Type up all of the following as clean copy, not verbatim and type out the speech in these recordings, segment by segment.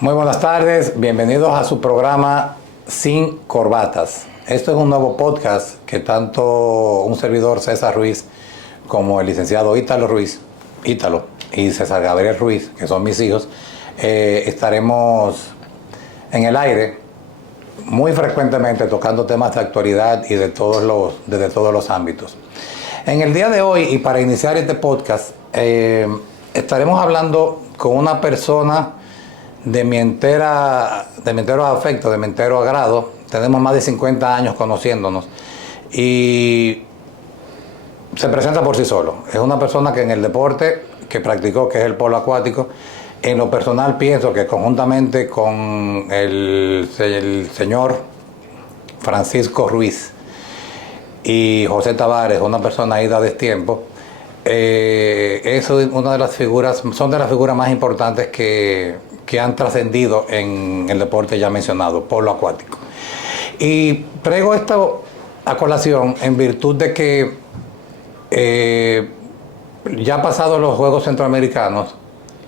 Muy buenas tardes, bienvenidos a su programa Sin Corbatas. Esto es un nuevo podcast que tanto un servidor César Ruiz como el licenciado Ítalo y César Gabriel Ruiz, que son mis hijos, estaremos en el aire muy frecuentemente tocando temas de actualidad y desde todos los ámbitos. En el día de hoy, y para iniciar este podcast, estaremos hablando con una persona de mi entero afecto, de mi entero agrado. Tenemos más de 50 años conociéndonos y se presenta por sí solo. Es una persona que en el deporte que practicó, que es el polo acuático, en lo personal pienso que conjuntamente con el señor Francisco Ruiz y José Tavares, una persona ahí de destiempo, eso es una de las figuras, son de las figuras más importantes que han trascendido en el deporte ya mencionado, polo acuático. Y traigo esto a colación en virtud de que ya pasados los Juegos Centroamericanos,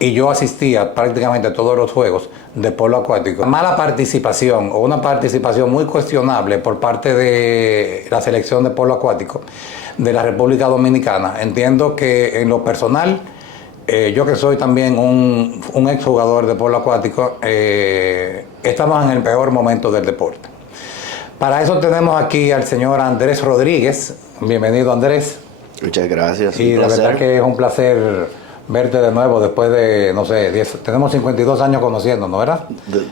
y yo asistía prácticamente a todos los juegos de polo acuático, mala participación o una participación muy cuestionable por parte de la selección de polo acuático de la República Dominicana. Entiendo que en lo personal, yo que soy también un exjugador de polo acuático, estamos en el peor momento del deporte. Para eso tenemos aquí al señor Andrés Rodríguez. Bienvenido, Andrés. Muchas gracias. Y la verdad que es un placer verte de nuevo después de, no sé, tenemos 52 años conociéndonos, ¿verdad?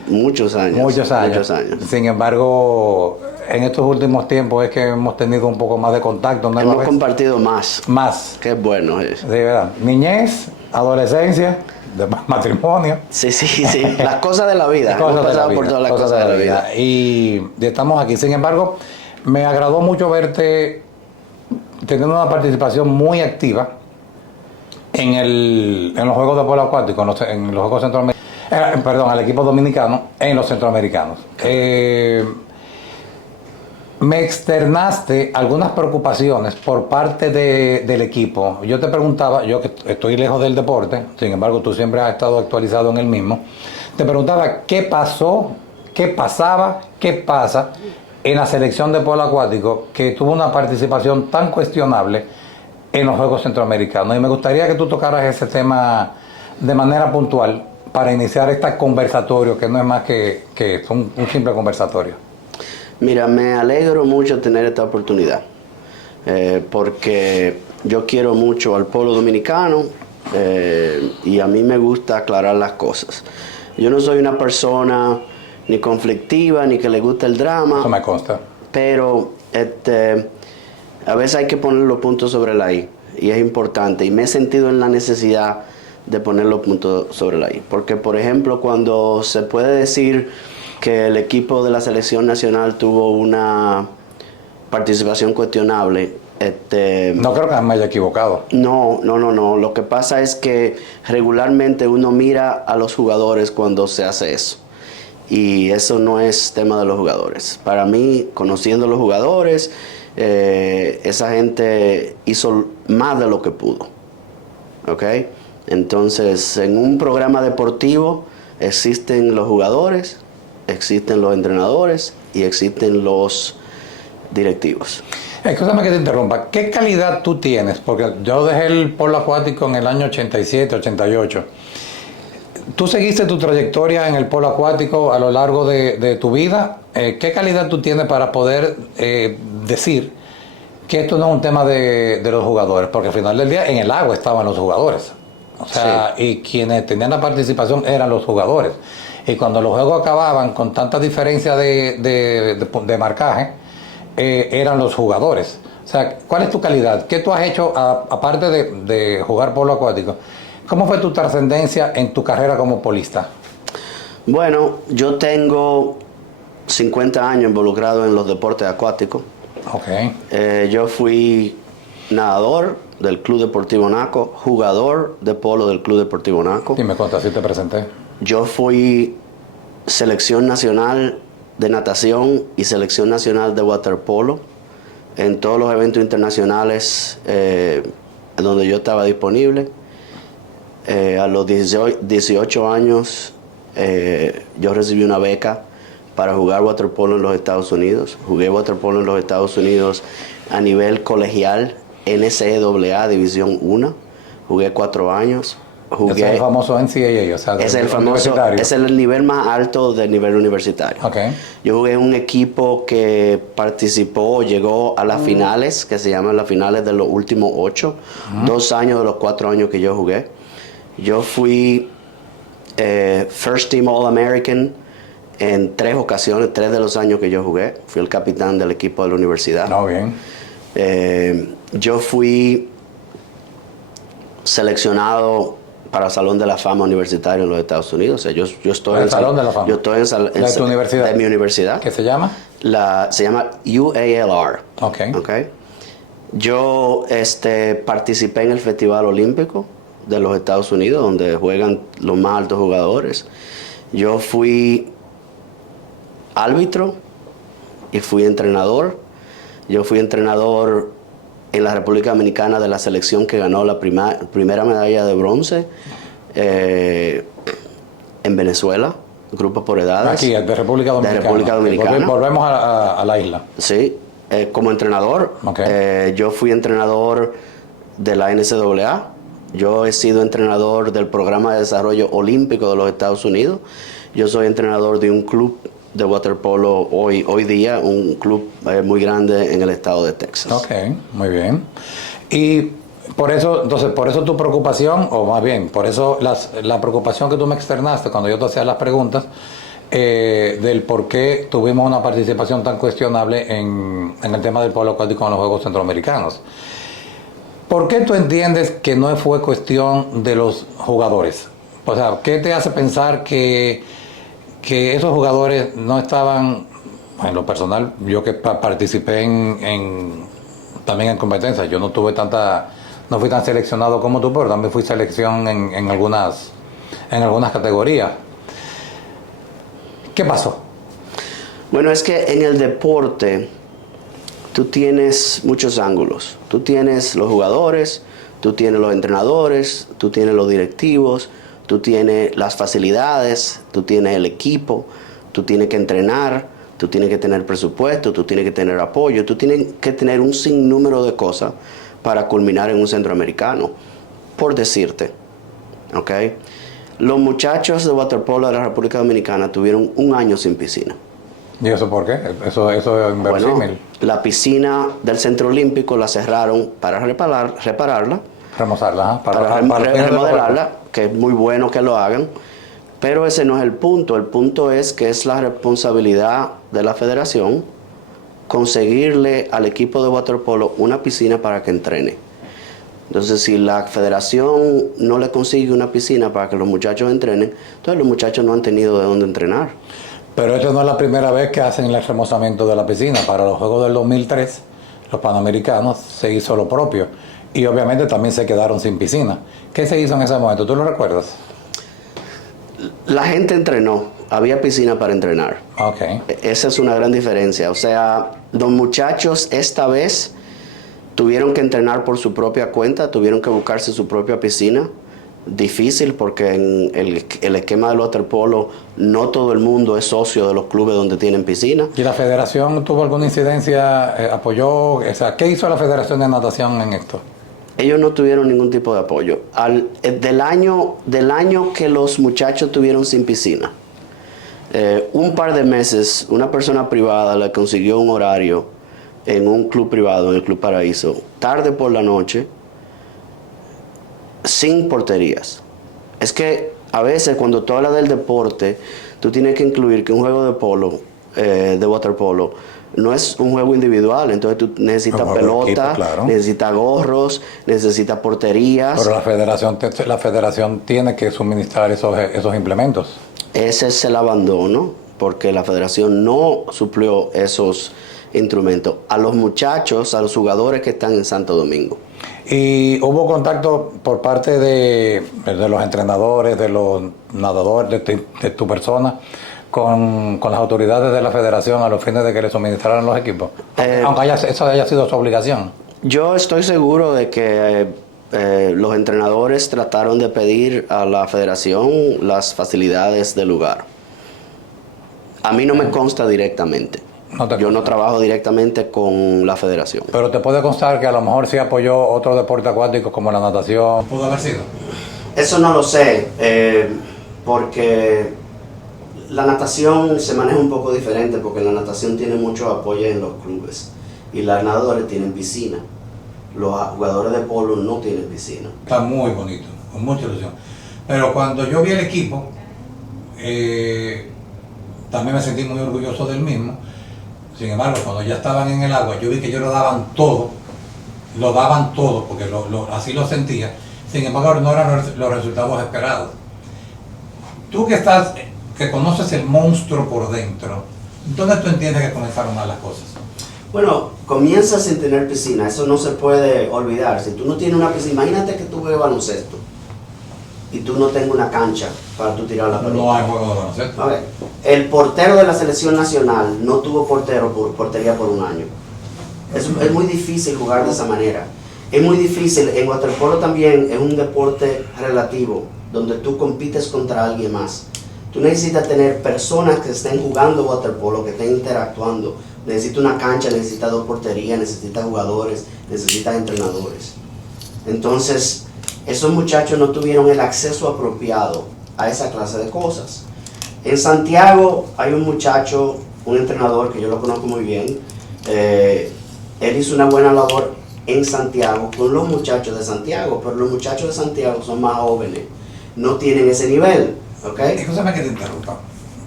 Muchos años. Muchos años. Sin embargo, en estos últimos tiempos es que hemos tenido un poco más de contacto. ¿No? Hemos compartido más. Más. Qué bueno es. Sí, ¿verdad? Niñez, adolescencia, matrimonio. Sí. Las cosas de la vida. Hemos pasado por todas las cosas de la vida. Y estamos aquí. Sin embargo, me agradó mucho verte teniendo una participación muy activa en los Juegos de Polo Acuático, en los Juegos Centroamericanos, al equipo dominicano en los Centroamericanos. Me externaste algunas preocupaciones por parte del equipo. Yo te preguntaba, yo que estoy lejos del deporte, sin embargo tú siempre has estado actualizado en el mismo, te preguntaba qué pasó, qué pasaba, qué pasa en la selección de polo acuático que tuvo una participación tan cuestionable en los Juegos Centroamericanos. Y me gustaría que tú tocaras ese tema de manera puntual para iniciar este conversatorio, que no es más que un simple conversatorio. Mira, me alegro mucho tener esta oportunidad, porque yo quiero mucho al polo dominicano y a mí me gusta aclarar las cosas. Yo no soy una persona ni conflictiva, ni que le gusta el drama. Eso me consta. Pero a veces hay que poner los puntos sobre la I, y es importante, y me he sentido en la necesidad de poner los puntos sobre la I, porque por ejemplo cuando se puede decir que el equipo de la selección nacional tuvo una participación cuestionable, no creo que me haya equivocado. No, lo que pasa es que regularmente uno mira a los jugadores cuando se hace eso, y eso no es tema de los jugadores. Para mí, conociendo a los jugadores, esa gente hizo más de lo que pudo, ¿ok? Entonces, en un programa deportivo existen los jugadores, existen los entrenadores y existen los directivos. Escúchame que te interrumpa. ¿Qué calidad tú tienes? Porque yo dejé el polo acuático en el año 87, 88. ¿Tú seguiste tu trayectoria en el polo acuático a lo largo de tu vida? ¿Qué calidad tú tienes para poder decir que esto no es un tema de los jugadores? Porque al final del día en el agua estaban los jugadores. O sea, sí. Y quienes tenían la participación eran los jugadores. Y cuando los juegos acababan con tanta diferencia de marcaje, eran los jugadores. O sea, ¿cuál es tu calidad? ¿Qué tú has hecho aparte de jugar polo acuático? ¿Cómo fue tu trascendencia en tu carrera como polista? Bueno, yo tengo 50 años involucrado en los deportes acuáticos. Okay. Yo fui nadador del Club Deportivo Naco, jugador de polo del Club Deportivo Naco. Y me contaste, si te presenté. Yo fui selección nacional de natación y selección nacional de waterpolo en todos los eventos internacionales donde yo estaba disponible. A los 18 años Yo recibí una beca para jugar waterpolo en los Estados Unidos. Jugué waterpolo en los Estados Unidos a nivel colegial, NCAA División 1. Jugué 4 años. Ese es el famoso NCAA, o sea, es el famoso, es el nivel más alto del nivel universitario. Okay. Yo jugué en un equipo que participó, llegó a las finales, que se llaman las finales de los últimos 8, 2 años de los 4 años que yo jugué. Yo fui First Team All-American en 3 ocasiones, 3 de los años que yo jugué. Fui el capitán del equipo de la universidad. No, bien. Yo fui seleccionado para el Salón de la Fama Universitario en los Estados Unidos. O sea, yo estoy en el Salón de la Fama. Yo estoy ¿De tu universidad? De mi universidad. ¿Qué se llama? Se llama UALR. Okay. Yo participé en el Festival Olímpico de los Estados Unidos, donde juegan los más altos jugadores. Yo fui árbitro y fui entrenador. Yo fui entrenador en la República Dominicana de la selección que ganó la primera medalla de bronce en Venezuela, grupo por edades. Aquí, de República Dominicana. De República Dominicana. Volvemos a la isla. Sí, como entrenador. Yo fui entrenador de la NCAA. Yo he sido entrenador del Programa de Desarrollo Olímpico de los Estados Unidos. Yo soy entrenador de un club de waterpolo hoy día, un club muy grande en el estado de Texas. Ok, muy bien. Y por eso tu preocupación, o más bien, por eso la preocupación que tú me externaste cuando yo te hacía las preguntas, del por qué tuvimos una participación tan cuestionable en el tema del polo acuático en los Juegos Centroamericanos. ¿Por qué tú entiendes que no fue cuestión de los jugadores? O sea, ¿qué te hace pensar que esos jugadores no estaban, en lo personal, yo que participé también en competencias, yo no fui tan seleccionado como tú, pero también fui selección en algunas categorías. ¿Qué pasó? Bueno, es que en el deporte tú tienes muchos ángulos. Tú tienes los jugadores, tú tienes los entrenadores, tú tienes los directivos, tú tienes las facilidades, tú tienes el equipo, tú tienes que entrenar, tú tienes que tener presupuesto, tú tienes que tener apoyo, tú tienes que tener un sinnúmero de cosas para culminar en un centroamericano, por decirte. ¿Ok? Los muchachos de waterpolo de la República Dominicana tuvieron 1 año sin piscina. ¿Y eso por qué? Eso es inverosímil. Bueno, la piscina del Centro Olímpico la cerraron para repararla. Remozarla, para remodelarla, que es muy bueno que lo hagan, pero ese no es el punto. El punto es que es la responsabilidad de la federación conseguirle al equipo de waterpolo una piscina para que entrene. Entonces, si la federación no le consigue una piscina para que los muchachos entrenen, entonces los muchachos no han tenido de dónde entrenar. Pero esto no es la primera vez que hacen el remozamiento de la piscina. Para los Juegos del 2003, los Panamericanos, se hizo lo propio. Y obviamente también se quedaron sin piscina. ¿Qué se hizo en ese momento? ¿Tú lo recuerdas? La gente entrenó. Había piscina para entrenar. Okay. Esa es una gran diferencia. O sea, los muchachos esta vez tuvieron que entrenar por su propia cuenta, tuvieron que buscarse su propia piscina. Difícil porque en el esquema del waterpolo no todo el mundo es socio de los clubes donde tienen piscina. ¿Y la federación tuvo alguna incidencia? ¿Apoyó? O sea, ¿qué hizo la Federación de Natación en esto? Ellos no tuvieron ningún tipo de apoyo. Del año que los muchachos tuvieron sin piscina, un par de meses, una persona privada le consiguió un horario en un club privado, en el Club Paraíso, tarde por la noche, sin porterías. Es que a veces cuando tú hablas del deporte, tú tienes que incluir que un juego de polo, de waterpolo, no es un juego individual, entonces tú necesitas pelota, equipo, claro. Necesitas gorros, necesitas porterías. Pero la federación tiene que suministrar esos implementos. Ese es el abandono, porque la federación no suplió esos instrumentos a los muchachos, a los jugadores que están en Santo Domingo. ¿Y hubo contacto por parte de los entrenadores, de los nadadores, de tu persona, con las autoridades de la federación a los fines de que le suministraran los equipos? Aunque eso haya sido su obligación. Yo estoy seguro de que los entrenadores trataron de pedir a la federación las facilidades del lugar. A mí no me consta directamente. Yo no trabajo directamente con la federación. Pero te puede constar que a lo mejor sí apoyó otro deporte acuático como la natación. ¿Pudo haber sido? Eso no lo sé, porque la natación se maneja un poco diferente, porque la natación tiene mucho apoyo en los clubes y los nadadores tienen piscina. Los jugadores de polo no tienen piscina. Está muy bonito, con mucha ilusión. Pero cuando yo vi el equipo, también me sentí muy orgulloso del mismo. Sin embargo, cuando ya estaban en el agua, yo vi que ellos lo daban todo, porque así lo sentía. Sin embargo, no eran los resultados esperados. Tú que conoces el monstruo por dentro, ¿dónde tú entiendes que comenzaron mal las cosas? Bueno, comienzas sin tener piscina, eso no se puede olvidar. Si tú no tienes una piscina, imagínate que tú juegas baloncesto y tú no tengas una cancha para tú tirar la pelota. No hay juego de baloncesto. A ver, el portero de la selección nacional no tuvo portería por un año. Es muy difícil jugar de esa manera. Es muy difícil. En waterpolo también es un deporte relativo, donde tú compites contra alguien más. Tú necesitas tener personas que estén jugando waterpolo, que estén interactuando. Necesitas una cancha, necesitas dos porterías, necesitas jugadores, necesitas entrenadores. Entonces, esos muchachos no tuvieron el acceso apropiado a esa clase de cosas. En Santiago hay un muchacho, un entrenador que yo lo conozco muy bien. Él hizo una buena labor en Santiago con los muchachos de Santiago, pero los muchachos de Santiago son más jóvenes, no tienen ese nivel. ¿Okay? Escúchame que te interrumpa,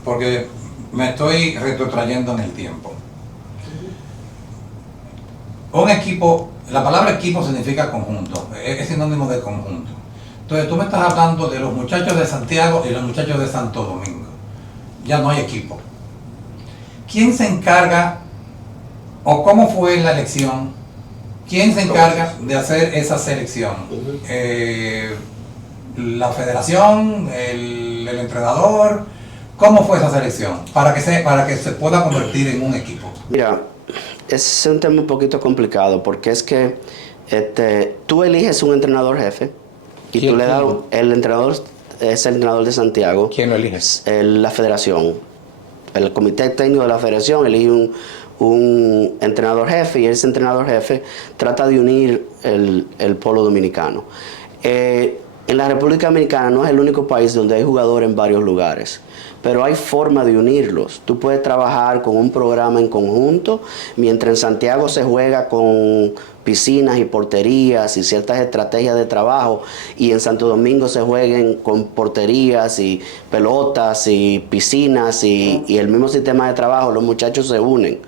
porque me estoy retrotrayendo en el tiempo. Un equipo, la palabra equipo significa conjunto, es sinónimo de conjunto. Entonces tú me estás hablando de los muchachos de Santiago y los muchachos de Santo Domingo. Ya no hay equipo. ¿Quién se encarga, o cómo fue la elección? ¿Quién se encarga de hacer esa selección? ¿La federación? ¿El entrenador? ¿Cómo fue esa selección? Para que se pueda convertir en un equipo. Mira, es un tema un poquito complicado, porque es que tú eliges un entrenador jefe y tú le das, el entrenador es el entrenador de Santiago. ¿Quién lo elige? La federación. El comité técnico de la federación elige un entrenador jefe, y ese entrenador jefe trata de unir el polo dominicano. En la República Dominicana no es el único país donde hay jugadores en varios lugares, pero hay forma de unirlos. Tú puedes trabajar con un programa en conjunto, mientras en Santiago se juega con piscinas y porterías y ciertas estrategias de trabajo, y en Santo Domingo se jueguen con porterías y pelotas y piscinas y el mismo sistema de trabajo. Los muchachos se unen.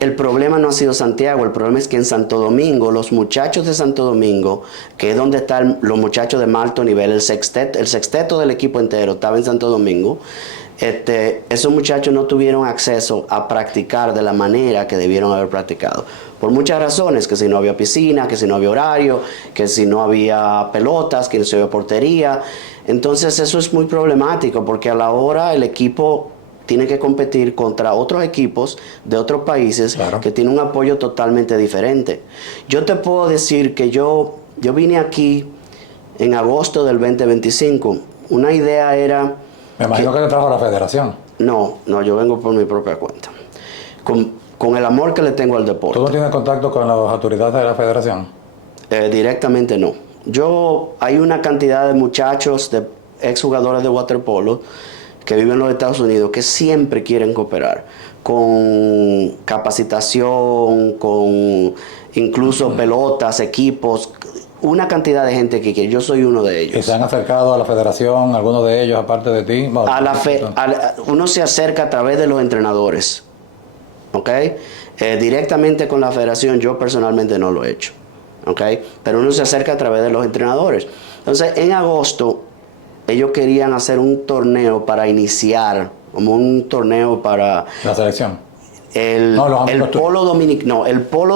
El problema no ha sido Santiago, el problema es que en Santo Domingo, los muchachos de Santo Domingo, que es donde están los muchachos de más alto nivel, el sexteto del equipo entero estaba en Santo Domingo. Esos muchachos no tuvieron acceso a practicar de la manera que debieron haber practicado. Por muchas razones, que si no había piscina, que si no había horario, que si no había pelotas, que si no había portería. Entonces eso es muy problemático, porque a la hora el equipo tiene que competir contra otros equipos de otros países, claro, que tienen un apoyo totalmente diferente. Yo te puedo decir que yo vine aquí en agosto del 2025. Una idea era... Me imagino que le trajo a la federación. No, yo vengo por mi propia cuenta. Con el amor que le tengo al deporte. ¿Tú no tienes contacto con las autoridades de la federación? Directamente no. Hay una cantidad de muchachos, de exjugadores de waterpolo, que viven en los Estados Unidos, que siempre quieren cooperar con capacitación, con incluso pelotas, equipos, una cantidad de gente que quiere. Yo soy uno de ellos. ¿Y se han acercado a la federación, algunos de ellos, aparte de ti? Uno se acerca a través de los entrenadores, ¿ok? Directamente con la federación yo personalmente no lo he hecho, ¿ok? Pero uno se acerca a través de los entrenadores. Entonces, en agosto, ellos querían hacer un torneo para iniciar, como un torneo para... ¿La selección? El polo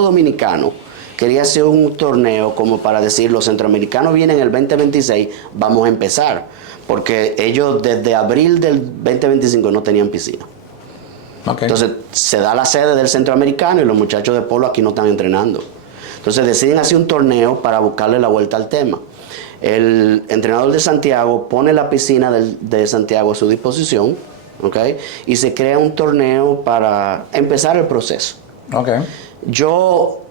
dominicano quería hacer un torneo como para decir, los centroamericanos vienen el 2026, vamos a empezar. Porque ellos desde abril del 2025 no tenían piscina. Okay. Entonces se da la sede del centroamericano y los muchachos de polo aquí no están entrenando. Entonces deciden hacer un torneo para buscarle la vuelta al tema. El entrenador de Santiago pone la piscina de Santiago a su disposición, ¿okay? Y se crea un torneo para empezar el proceso. Okay. Yo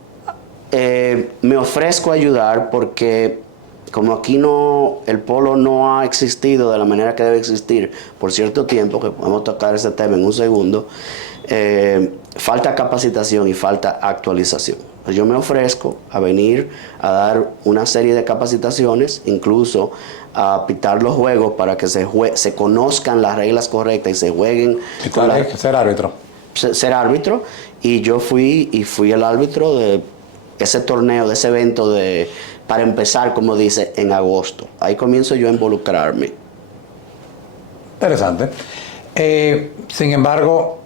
me ofrezco a ayudar porque como aquí el polo no ha existido de la manera que debe existir por cierto tiempo, que podemos tocar ese tema en un segundo, falta capacitación y falta actualización. Pues yo me ofrezco a venir a dar una serie de capacitaciones, incluso a pitar los juegos para que se conozcan las reglas correctas y se jueguen. Y ser árbitro. Ser árbitro, y yo fui el árbitro de ese torneo, de ese evento para empezar, como dice, en agosto. Ahí comienzo yo a involucrarme. Interesante. Sin embargo,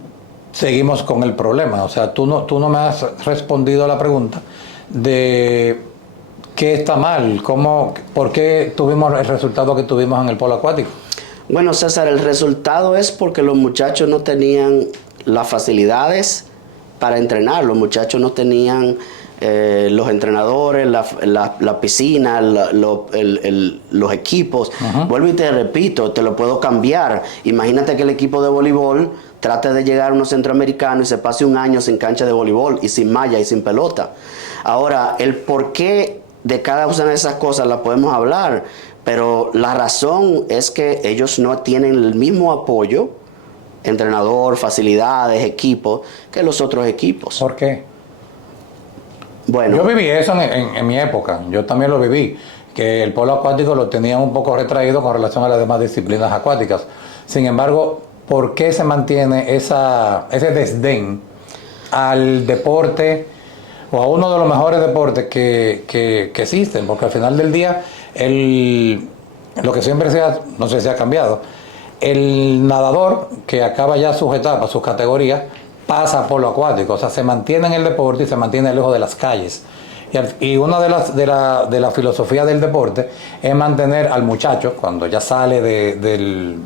seguimos con el problema. O sea, tú no me has respondido a la pregunta de qué está mal, por qué tuvimos el resultado que tuvimos en el polo acuático. Bueno, César, el resultado es porque los muchachos no tenían las facilidades para entrenar. Los muchachos no tenían los entrenadores, la piscina, los equipos. Uh-huh. Vuelvo y te repito, te lo puedo cambiar. Imagínate que el equipo de voleibol trate de llegar a unos centroamericanos y se pase un año sin cancha de voleibol y sin malla y sin pelota. Ahora, el porqué de cada una de esas cosas la podemos hablar, pero la razón es que ellos no tienen el mismo apoyo, entrenador, facilidades, equipos, que los otros equipos. ¿Por qué? Bueno, yo viví eso en mi época, yo también lo viví, que el polo acuático lo tenían un poco retraído con relación a las demás disciplinas acuáticas. Sin embargo, ¿por qué se mantiene ese desdén al deporte o a uno de los mejores deportes que existen? Porque al final del día, lo que siempre no sé si ha cambiado, el nadador que acaba ya sus etapas, sus categorías, pasa a polo acuático, o sea, se mantiene en el deporte y se mantiene lejos de las calles. Y una de las filosofías del deporte es mantener al muchacho, cuando ya sale de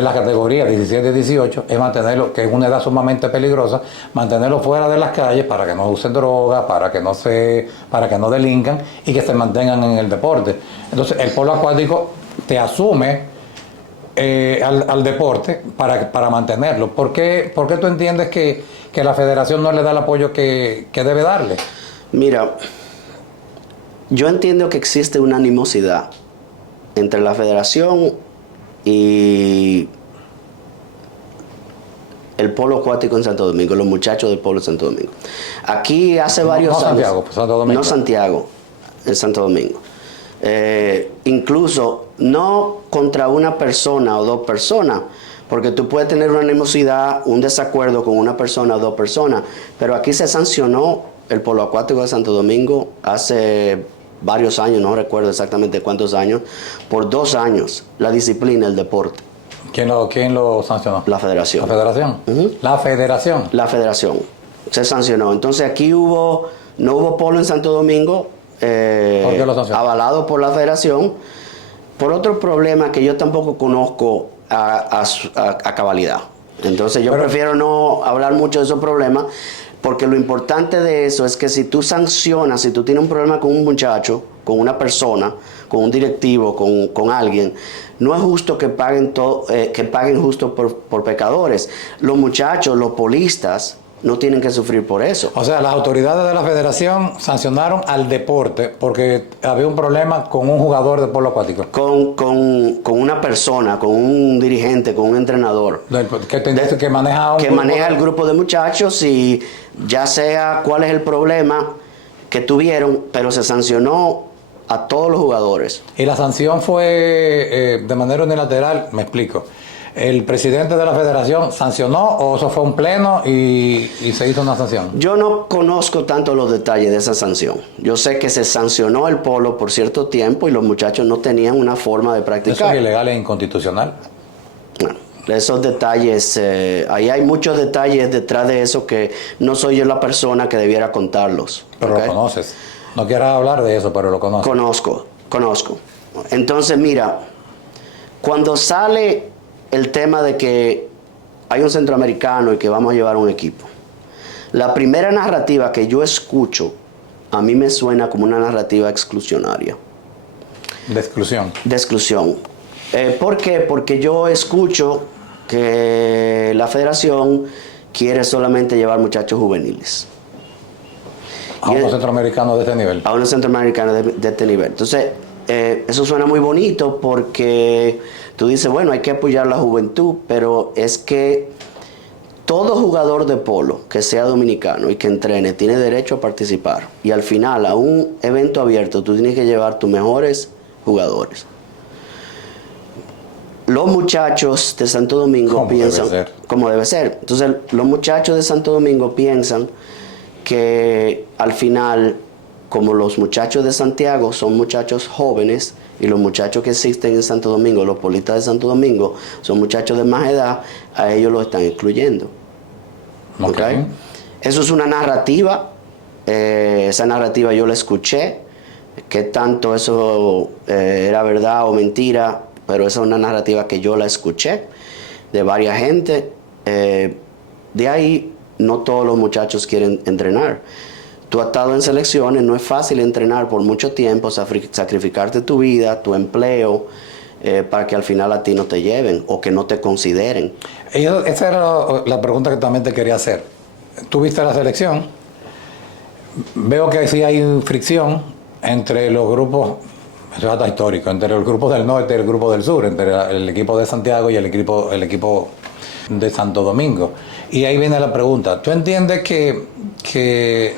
las categorías 17-18, es mantenerlo, que es una edad sumamente peligrosa, mantenerlo fuera de las calles para que no usen droga, para que no delincan y que se mantengan en el deporte. Entonces, el polo acuático te asume al deporte para mantenerlo. ¿Por qué tú entiendes que la federación no le da el apoyo que debe darle? Mira, yo entiendo que existe una animosidad entre la federación y el polo acuático en Santo Domingo, los muchachos del polo de Santo Domingo. Aquí hace varios años. Santiago, pues Santo Domingo. No Santiago, en Santo Domingo. Incluso no contra una persona o dos personas, porque tú puedes tener una animosidad, un desacuerdo con una persona o dos personas, pero aquí se sancionó el polo acuático de Santo Domingo hace varios años, no recuerdo exactamente cuántos años, por 2 años, la disciplina, el deporte. ¿Quién lo sancionó? La federación. ¿La federación? Uh-huh. ¿La federación? La federación. Se sancionó. Entonces aquí no hubo polo en Santo Domingo, avalado por la federación, por otro problema que yo tampoco conozco a cabalidad. Entonces yo prefiero no hablar mucho de esos problemas, porque lo importante de eso es que si tú sancionas, si tú tienes un problema con un muchacho, con una persona, con un directivo, con alguien, no es justo que paguen justo por pecadores. Los muchachos, los polistas, no tienen que sufrir por eso. O sea, las autoridades de la federación sancionaron al deporte porque había un problema con un jugador de polo acuático. Con una persona, con un dirigente, con un entrenador. Que maneja el grupo de muchachos, y ya sea cuál es el problema que tuvieron, pero se sancionó a todos los jugadores. Y la sanción fue de manera unilateral, me explico. ¿El presidente de la federación sancionó o eso fue un pleno y se hizo una sanción? Yo no conozco tanto los detalles de esa sanción. Yo sé que se sancionó el polo por cierto tiempo y los muchachos no tenían una forma de practicar. ¿Eso es ilegal e inconstitucional? Bueno, esos detalles, ahí hay muchos detalles detrás de eso que no soy yo la persona que debiera contarlos. Pero ¿okay? Lo conoces. No quieras hablar de eso, pero lo conoces. Conozco. Entonces, mira, cuando sale el tema de que hay un centroamericano y que vamos a llevar un equipo, la primera narrativa que yo escucho a mí me suena como una narrativa exclusionaria. De exclusión. De exclusión. ¿Por qué? Porque yo escucho que la federación quiere solamente llevar muchachos juveniles. A unos centroamericanos de este nivel. A unos centroamericanos de este nivel. Entonces, eso suena muy bonito porque tú dices, bueno, hay que apoyar la juventud, pero es que todo jugador de polo que sea dominicano y que entrene tiene derecho a participar. Y al final, a un evento abierto, tú tienes que llevar tus mejores jugadores. Los muchachos de Santo Domingo piensan como debe ser. Entonces, los muchachos de Santo Domingo piensan que al final, como los muchachos de Santiago son muchachos jóvenes y los muchachos que existen en Santo Domingo, los polistas de Santo Domingo, son muchachos de más edad, a ellos los están excluyendo. ¿Okay? Eso es una narrativa, esa narrativa yo la escuché, que tanto eso era verdad o mentira, pero esa es una narrativa que yo la escuché de varias gente. De ahí no todos los muchachos quieren entrenar. Tú has estado en selecciones, no es fácil entrenar por mucho tiempo, sacrificarte tu vida, tu empleo, para que al final a ti no te lleven o que no te consideren. Esa era la pregunta que también te quería hacer. Tú viste la selección, veo que sí hay fricción entre los grupos, eso es hasta histórico, entre los grupos del norte y el grupo del sur, entre el equipo de Santiago y el equipo de Santo Domingo. Y ahí viene la pregunta, ¿tú entiendes que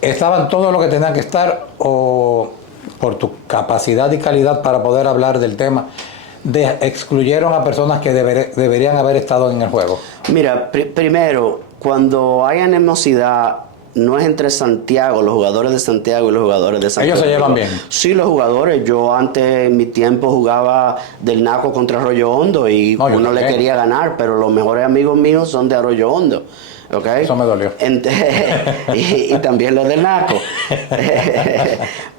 estaban todos los que tenían que estar o por tu capacidad y calidad para poder hablar del tema, excluyeron a personas que deberían haber estado en el juego? Mira, primero, cuando hay animosidad, no es entre Santiago, los jugadores de Santiago y los jugadores de Santiago. ¿Ellos se llevan bien? Sí, los jugadores. Yo antes, en mi tiempo, jugaba del Naco contra Arroyo Hondo y uno le quería ganar, pero los mejores amigos míos son de Arroyo Hondo. ¿Okay? Eso me dolió. Y también los del Naco.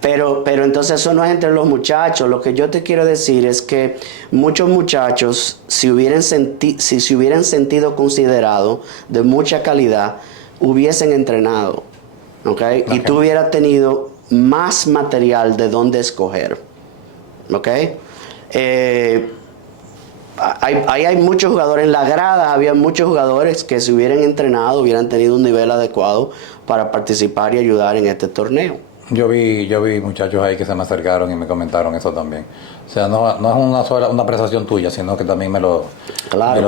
pero entonces eso no es entre los muchachos. Lo que yo te quiero decir es que muchos muchachos, si se hubieran sentido considerados de mucha calidad, hubiesen entrenado. ¿Okay? Y tú hubieras tenido más material de dónde escoger. ¿Okay? Hay muchos jugadores en la grada, había muchos jugadores que si hubieran entrenado hubieran tenido un nivel adecuado para participar y ayudar en este torneo. Yo vi muchachos ahí que se me acercaron y me comentaron eso también. O sea, no es una apreciación tuya, sino que también me lo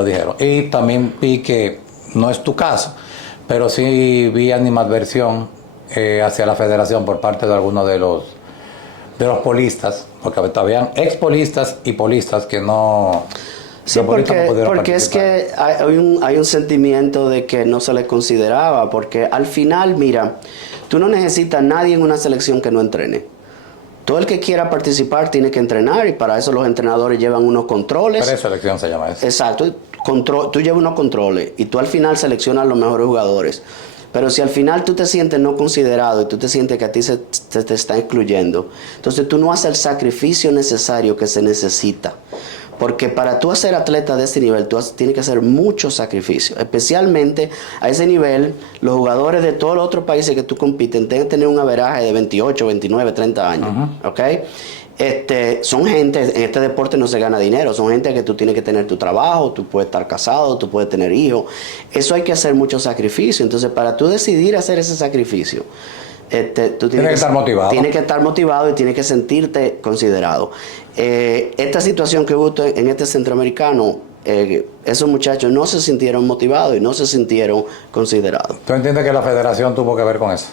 dijeron. Y también vi que no es tu caso, pero sí vi animadversión hacia la federación por parte de algunos de los polistas, porque habían expolistas y polistas que no... Sí, porque es que hay un sentimiento de que no se les consideraba, porque al final, mira, tú no necesitas a nadie en una selección que no entrene. Todo el que quiera participar tiene que entrenar y para eso los entrenadores llevan unos controles. Preselección se llama eso. Exacto, tú llevas unos controles y tú al final seleccionas los mejores jugadores. Pero si al final tú te sientes no considerado y tú te sientes que a ti se te está excluyendo, entonces tú no haces el sacrificio necesario que se necesita. Porque para tú ser atleta de este nivel, tú tienes que hacer mucho sacrificio. Especialmente a ese nivel, los jugadores de todos los otros países que tú compites tienen que tener un averaje de 28, 29, 30 años. ¿Okay? Son gente, en este deporte no se gana dinero, son gente que tú tienes que tener tu trabajo, tú puedes estar casado, tú puedes tener hijos. Eso hay que hacer mucho sacrificio. Entonces, para tú decidir hacer ese sacrificio, tú tienes que estar motivado. Tienes que estar motivado y tienes que sentirte considerado. Esta situación que hubo en este centroamericano, esos muchachos no se sintieron motivados y no se sintieron considerados. ¿Tú entiendes que la federación tuvo que ver con eso?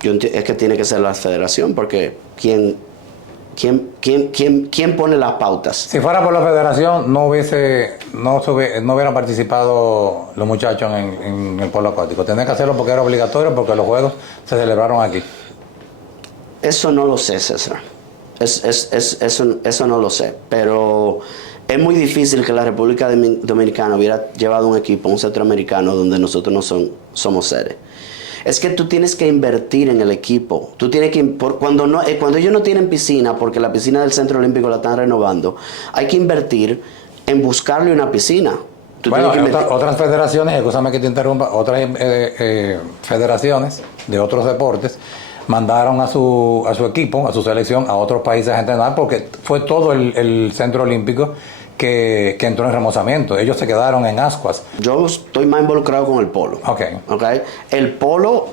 Es que tiene que ser la federación, porque ¿quién pone las pautas? Si fuera por la federación, no hubieran participado los muchachos en el polo acuático. Tenían que hacerlo porque era obligatorio, porque los juegos se celebraron aquí. Eso no lo sé, César. Eso no lo sé. Pero es muy difícil que la República Dominicana hubiera llevado un equipo, un centroamericano, donde nosotros no somos sedes. Es que tú tienes que invertir en el equipo. Tú tienes que cuando ellos no tienen piscina, porque la piscina del Centro Olímpico la están renovando, hay que invertir en buscarle una piscina. Bueno, otras federaciones, escúchame que te interrumpa, otras federaciones de otros deportes mandaron a su equipo, a su selección, a otros países a entrenar, porque fue todo el centro olímpico que entró en remozamiento. Ellos se quedaron en ascuas. Yo estoy más involucrado con el polo. Okay. El polo,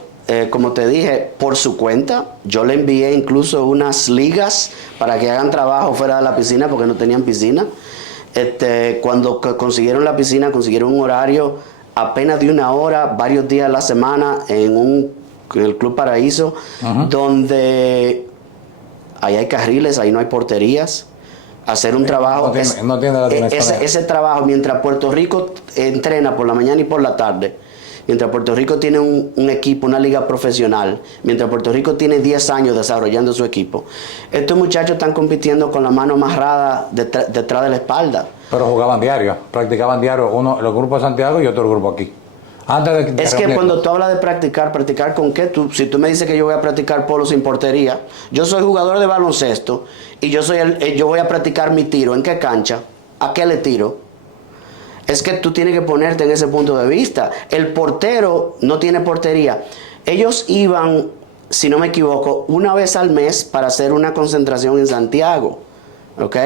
como te dije, por su cuenta, yo le envié incluso unas ligas para que hagan trabajo fuera de la piscina porque no tenían piscina. Cuando consiguieron la piscina, consiguieron un horario apenas de 1 hora, varios días a la semana en el Club Paraíso, donde ahí hay carriles, ahí no hay porterías. Hacer un trabajo, no tiene la ese trabajo, mientras Puerto Rico entrena por la mañana y por la tarde, mientras Puerto Rico tiene un equipo, una liga profesional, mientras Puerto Rico tiene 10 años desarrollando su equipo, estos muchachos están compitiendo con la mano amarrada detrás de la espalda. Pero jugaban diario, practicaban diario, los grupos de Santiago y otro grupo aquí. Es que cuando tú hablas de practicar ¿con qué? Si tú me dices que yo voy a practicar polo sin portería, yo soy jugador de baloncesto y yo voy a practicar mi tiro. ¿En qué cancha? ¿A qué le tiro? Es que tú tienes que ponerte en ese punto de vista. El portero no tiene portería. Ellos iban, si no me equivoco, 1 vez al mes para hacer una concentración en Santiago. ¿Ok?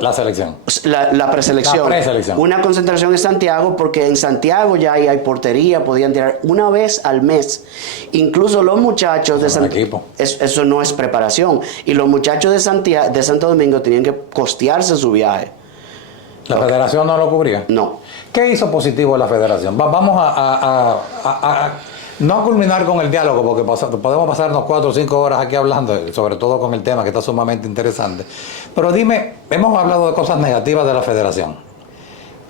La selección. La preselección. La preselección. Una concentración en Santiago, porque en Santiago ya hay portería, podían tirar 1 vez al mes. Incluso los muchachos de Santiago. Eso no es preparación. Y los muchachos de Santo Domingo tenían que costearse su viaje. ¿La federación no lo cubría? No. ¿Qué hizo positivo la federación? Vamos a no culminar con el diálogo, porque podemos pasarnos 4 o 5 horas aquí hablando, sobre todo con el tema que está sumamente interesante. Pero dime, hemos hablado de cosas negativas de la federación.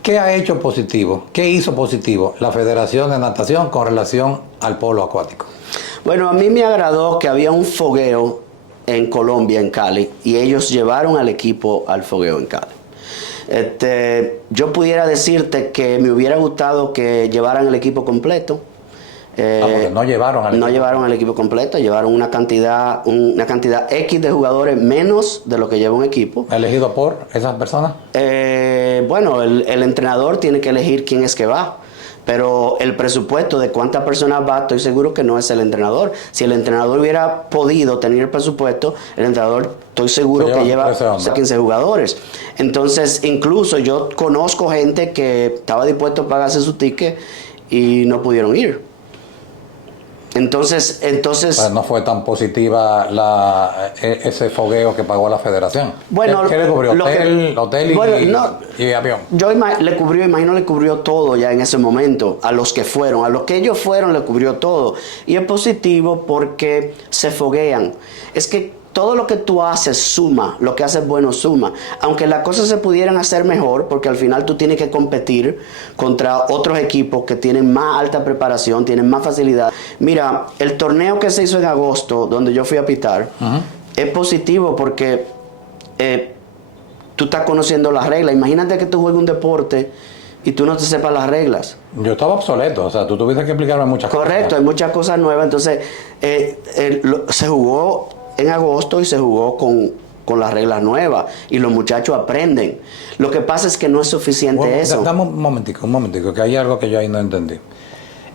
¿Qué ha hecho positivo? ¿Qué hizo positivo la Federación de Natación con relación al polo acuático? Bueno, a mí me agradó que había un fogueo en Colombia, en Cali, y ellos llevaron al equipo al fogueo en Cali. Yo pudiera decirte que me hubiera gustado que llevaran el equipo completo. Porque no llevaron al equipo completo, llevaron una cantidad X de jugadores menos de lo que lleva un equipo. ¿Elegido por esas personas? Bueno, el entrenador tiene que elegir quién es que va. Pero el presupuesto de cuántas personas va, estoy seguro que no es el entrenador. Si el entrenador hubiera podido tener el presupuesto, el entrenador estoy seguro que lleva 15 jugadores. Entonces, incluso yo conozco gente que estaba dispuesto a pagarse su ticket y no pudieron ir. Entonces no fue tan positiva ese fogueo que pagó la federación. Bueno, ¿Qué le cubrió? Hotel y avión. Imagino le cubrió todo ya en ese momento, a los que fueron, a los que ellos fueron le cubrió todo. Y es positivo porque se foguean. Es que todo lo que tú haces suma, lo que haces bueno suma. Aunque las cosas se pudieran hacer mejor, porque al final tú tienes que competir contra otros equipos que tienen más alta preparación, tienen más facilidad. Mira, el torneo que se hizo en agosto, donde yo fui a pitar, es positivo porque tú estás conociendo las reglas. Imagínate que tú juegas un deporte y tú no te sepas las reglas. Yo estaba obsoleto, o sea, tú tuviste que explicarme muchas cosas. Correcto, hay muchas cosas nuevas. Entonces, se jugó en agosto y se jugó con las reglas nuevas y los muchachos aprenden. Lo que pasa es que no es suficiente eso. Dame un momentico, que hay algo que yo ahí no entendí.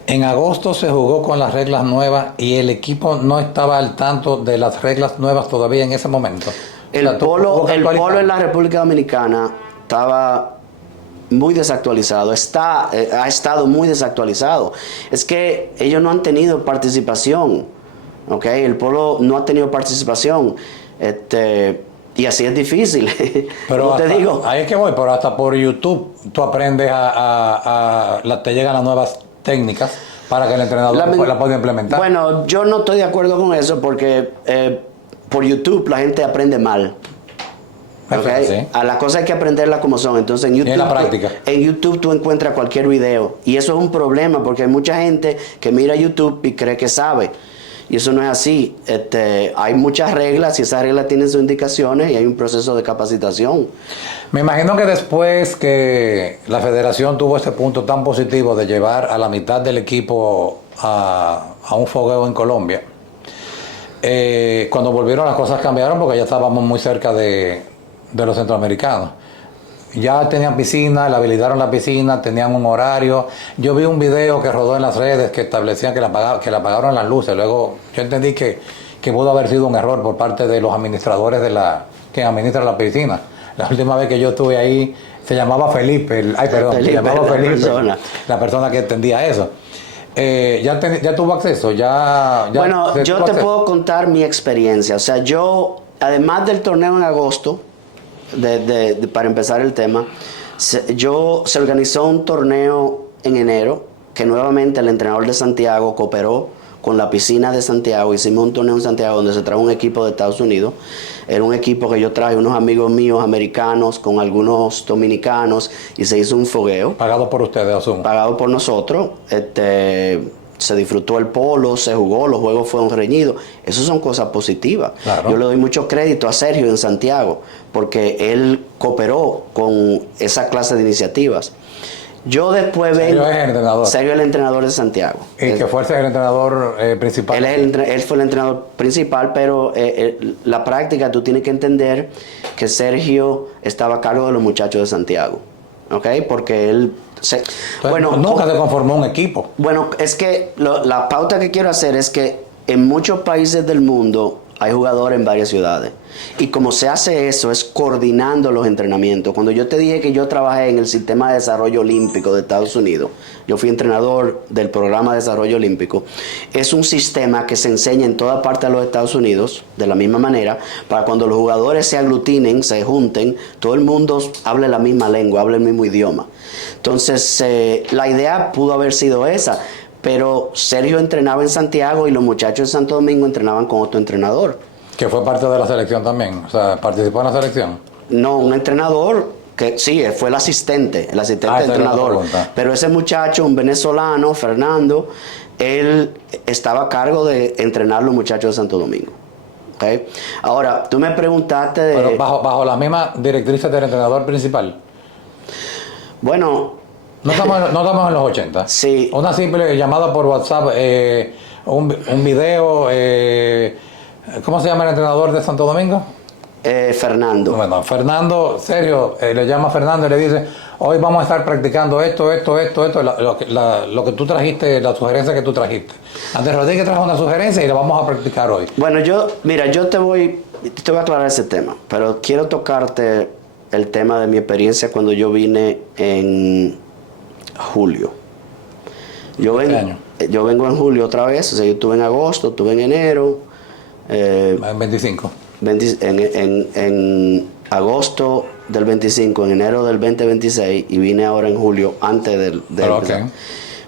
En agosto se jugó con las reglas nuevas y el equipo no estaba al tanto de las reglas nuevas todavía en ese momento. El polo en la República Dominicana estaba muy desactualizado, ha estado muy desactualizado. Es que ellos no han tenido participación. Okay, el polo no ha tenido participación y así es difícil. Pero te digo, ahí es que voy, pero hasta por YouTube tú aprendes te llegan las nuevas técnicas para que el entrenador la pueda implementar. Bueno, yo no estoy de acuerdo con eso porque por YouTube la gente aprende mal. Okay. Sí. A las cosas hay que aprenderlas como son. Entonces en la práctica. En YouTube tú encuentras cualquier video y eso es un problema porque hay mucha gente que mira YouTube y cree que sabe. Y eso no es así. Hay muchas reglas y esas reglas tienen sus indicaciones y hay un proceso de capacitación. Me imagino que después que la federación tuvo este punto tan positivo de llevar a la mitad del equipo a un fogueo en Colombia, cuando volvieron las cosas cambiaron porque ya estábamos muy cerca de los centroamericanos. ya tenían piscina, le habilitaron la piscina, tenían un horario. Yo vi un video que rodó en las redes que establecían que le apagaron las luces. Luego yo entendí que pudo haber sido un error por parte de los administradores que administran la piscina. La última vez que yo estuve ahí se llamaba Felipe, se llamaba Felipe, la persona que entendía eso. ¿Ya tuvo acceso? Bueno, yo te puedo contar mi experiencia. O sea, yo, además del torneo en agosto, para empezar el tema, se organizó un torneo en enero, que nuevamente el entrenador de Santiago cooperó con la piscina de Santiago. Hicimos un torneo en Santiago donde se trajo un equipo de Estados Unidos. Era un equipo que yo traje unos amigos míos americanos con algunos dominicanos y se hizo un fogueo. Pagado por ustedes, asumo. Pagado por nosotros. Se disfrutó el polo, se jugó, los juegos fueron reñidos. Esas son cosas positivas. Claro. Yo le doy mucho crédito a Sergio en Santiago porque él cooperó con esa clase de iniciativas. Yo después Sergio es el entrenador. Sergio es el entrenador de Santiago. ¿Y que fue el entrenador principal? Él fue el entrenador principal, pero la práctica tú tienes que entender que Sergio estaba a cargo de los muchachos de Santiago. ¿Ok? Porque él... nunca se conformó un equipo. Bueno, es que la pauta que quiero hacer es que en muchos países del mundo hay jugadores en varias ciudades. Y como se hace eso es coordinando los entrenamientos. Cuando yo te dije que yo trabajé en el Sistema de Desarrollo Olímpico de Estados Unidos, yo fui entrenador del Programa de Desarrollo Olímpico, es un sistema que se enseña en toda parte de los Estados Unidos, de la misma manera, para cuando los jugadores se aglutinen, se junten, todo el mundo hable la misma lengua, hable el mismo idioma. Entonces, la idea pudo haber sido esa. Pero Sergio entrenaba en Santiago y los muchachos de Santo Domingo entrenaban con otro entrenador. Que fue parte de la selección también, o sea, participó en la selección. No, un entrenador que sí, fue el asistente entrenador. Pero ese muchacho, un venezolano, Fernando, él estaba a cargo de entrenar a los muchachos de Santo Domingo. ¿Okay? Ahora, tú me preguntaste de... Pero bajo la misma directriz del entrenador principal. Bueno... No estamos en los 80. Sí. Una simple llamada por WhatsApp, un video. ¿Cómo se llama el entrenador de Santo Domingo? Fernando. Bueno, Fernando, Sergio, le llama a Fernando y le dice: hoy vamos a estar practicando esto, lo que tú trajiste, la sugerencia que tú trajiste. Andrés Rodríguez trajo una sugerencia y la vamos a practicar hoy. Bueno, yo te voy a aclarar ese tema, pero quiero tocarte el tema de mi experiencia cuando yo vine en julio. Yo vengo en julio otra vez, o sea, yo estuve en agosto, estuve en enero. En 25. En agosto del 25, en enero del 2026 y vine ahora en julio antes del okay.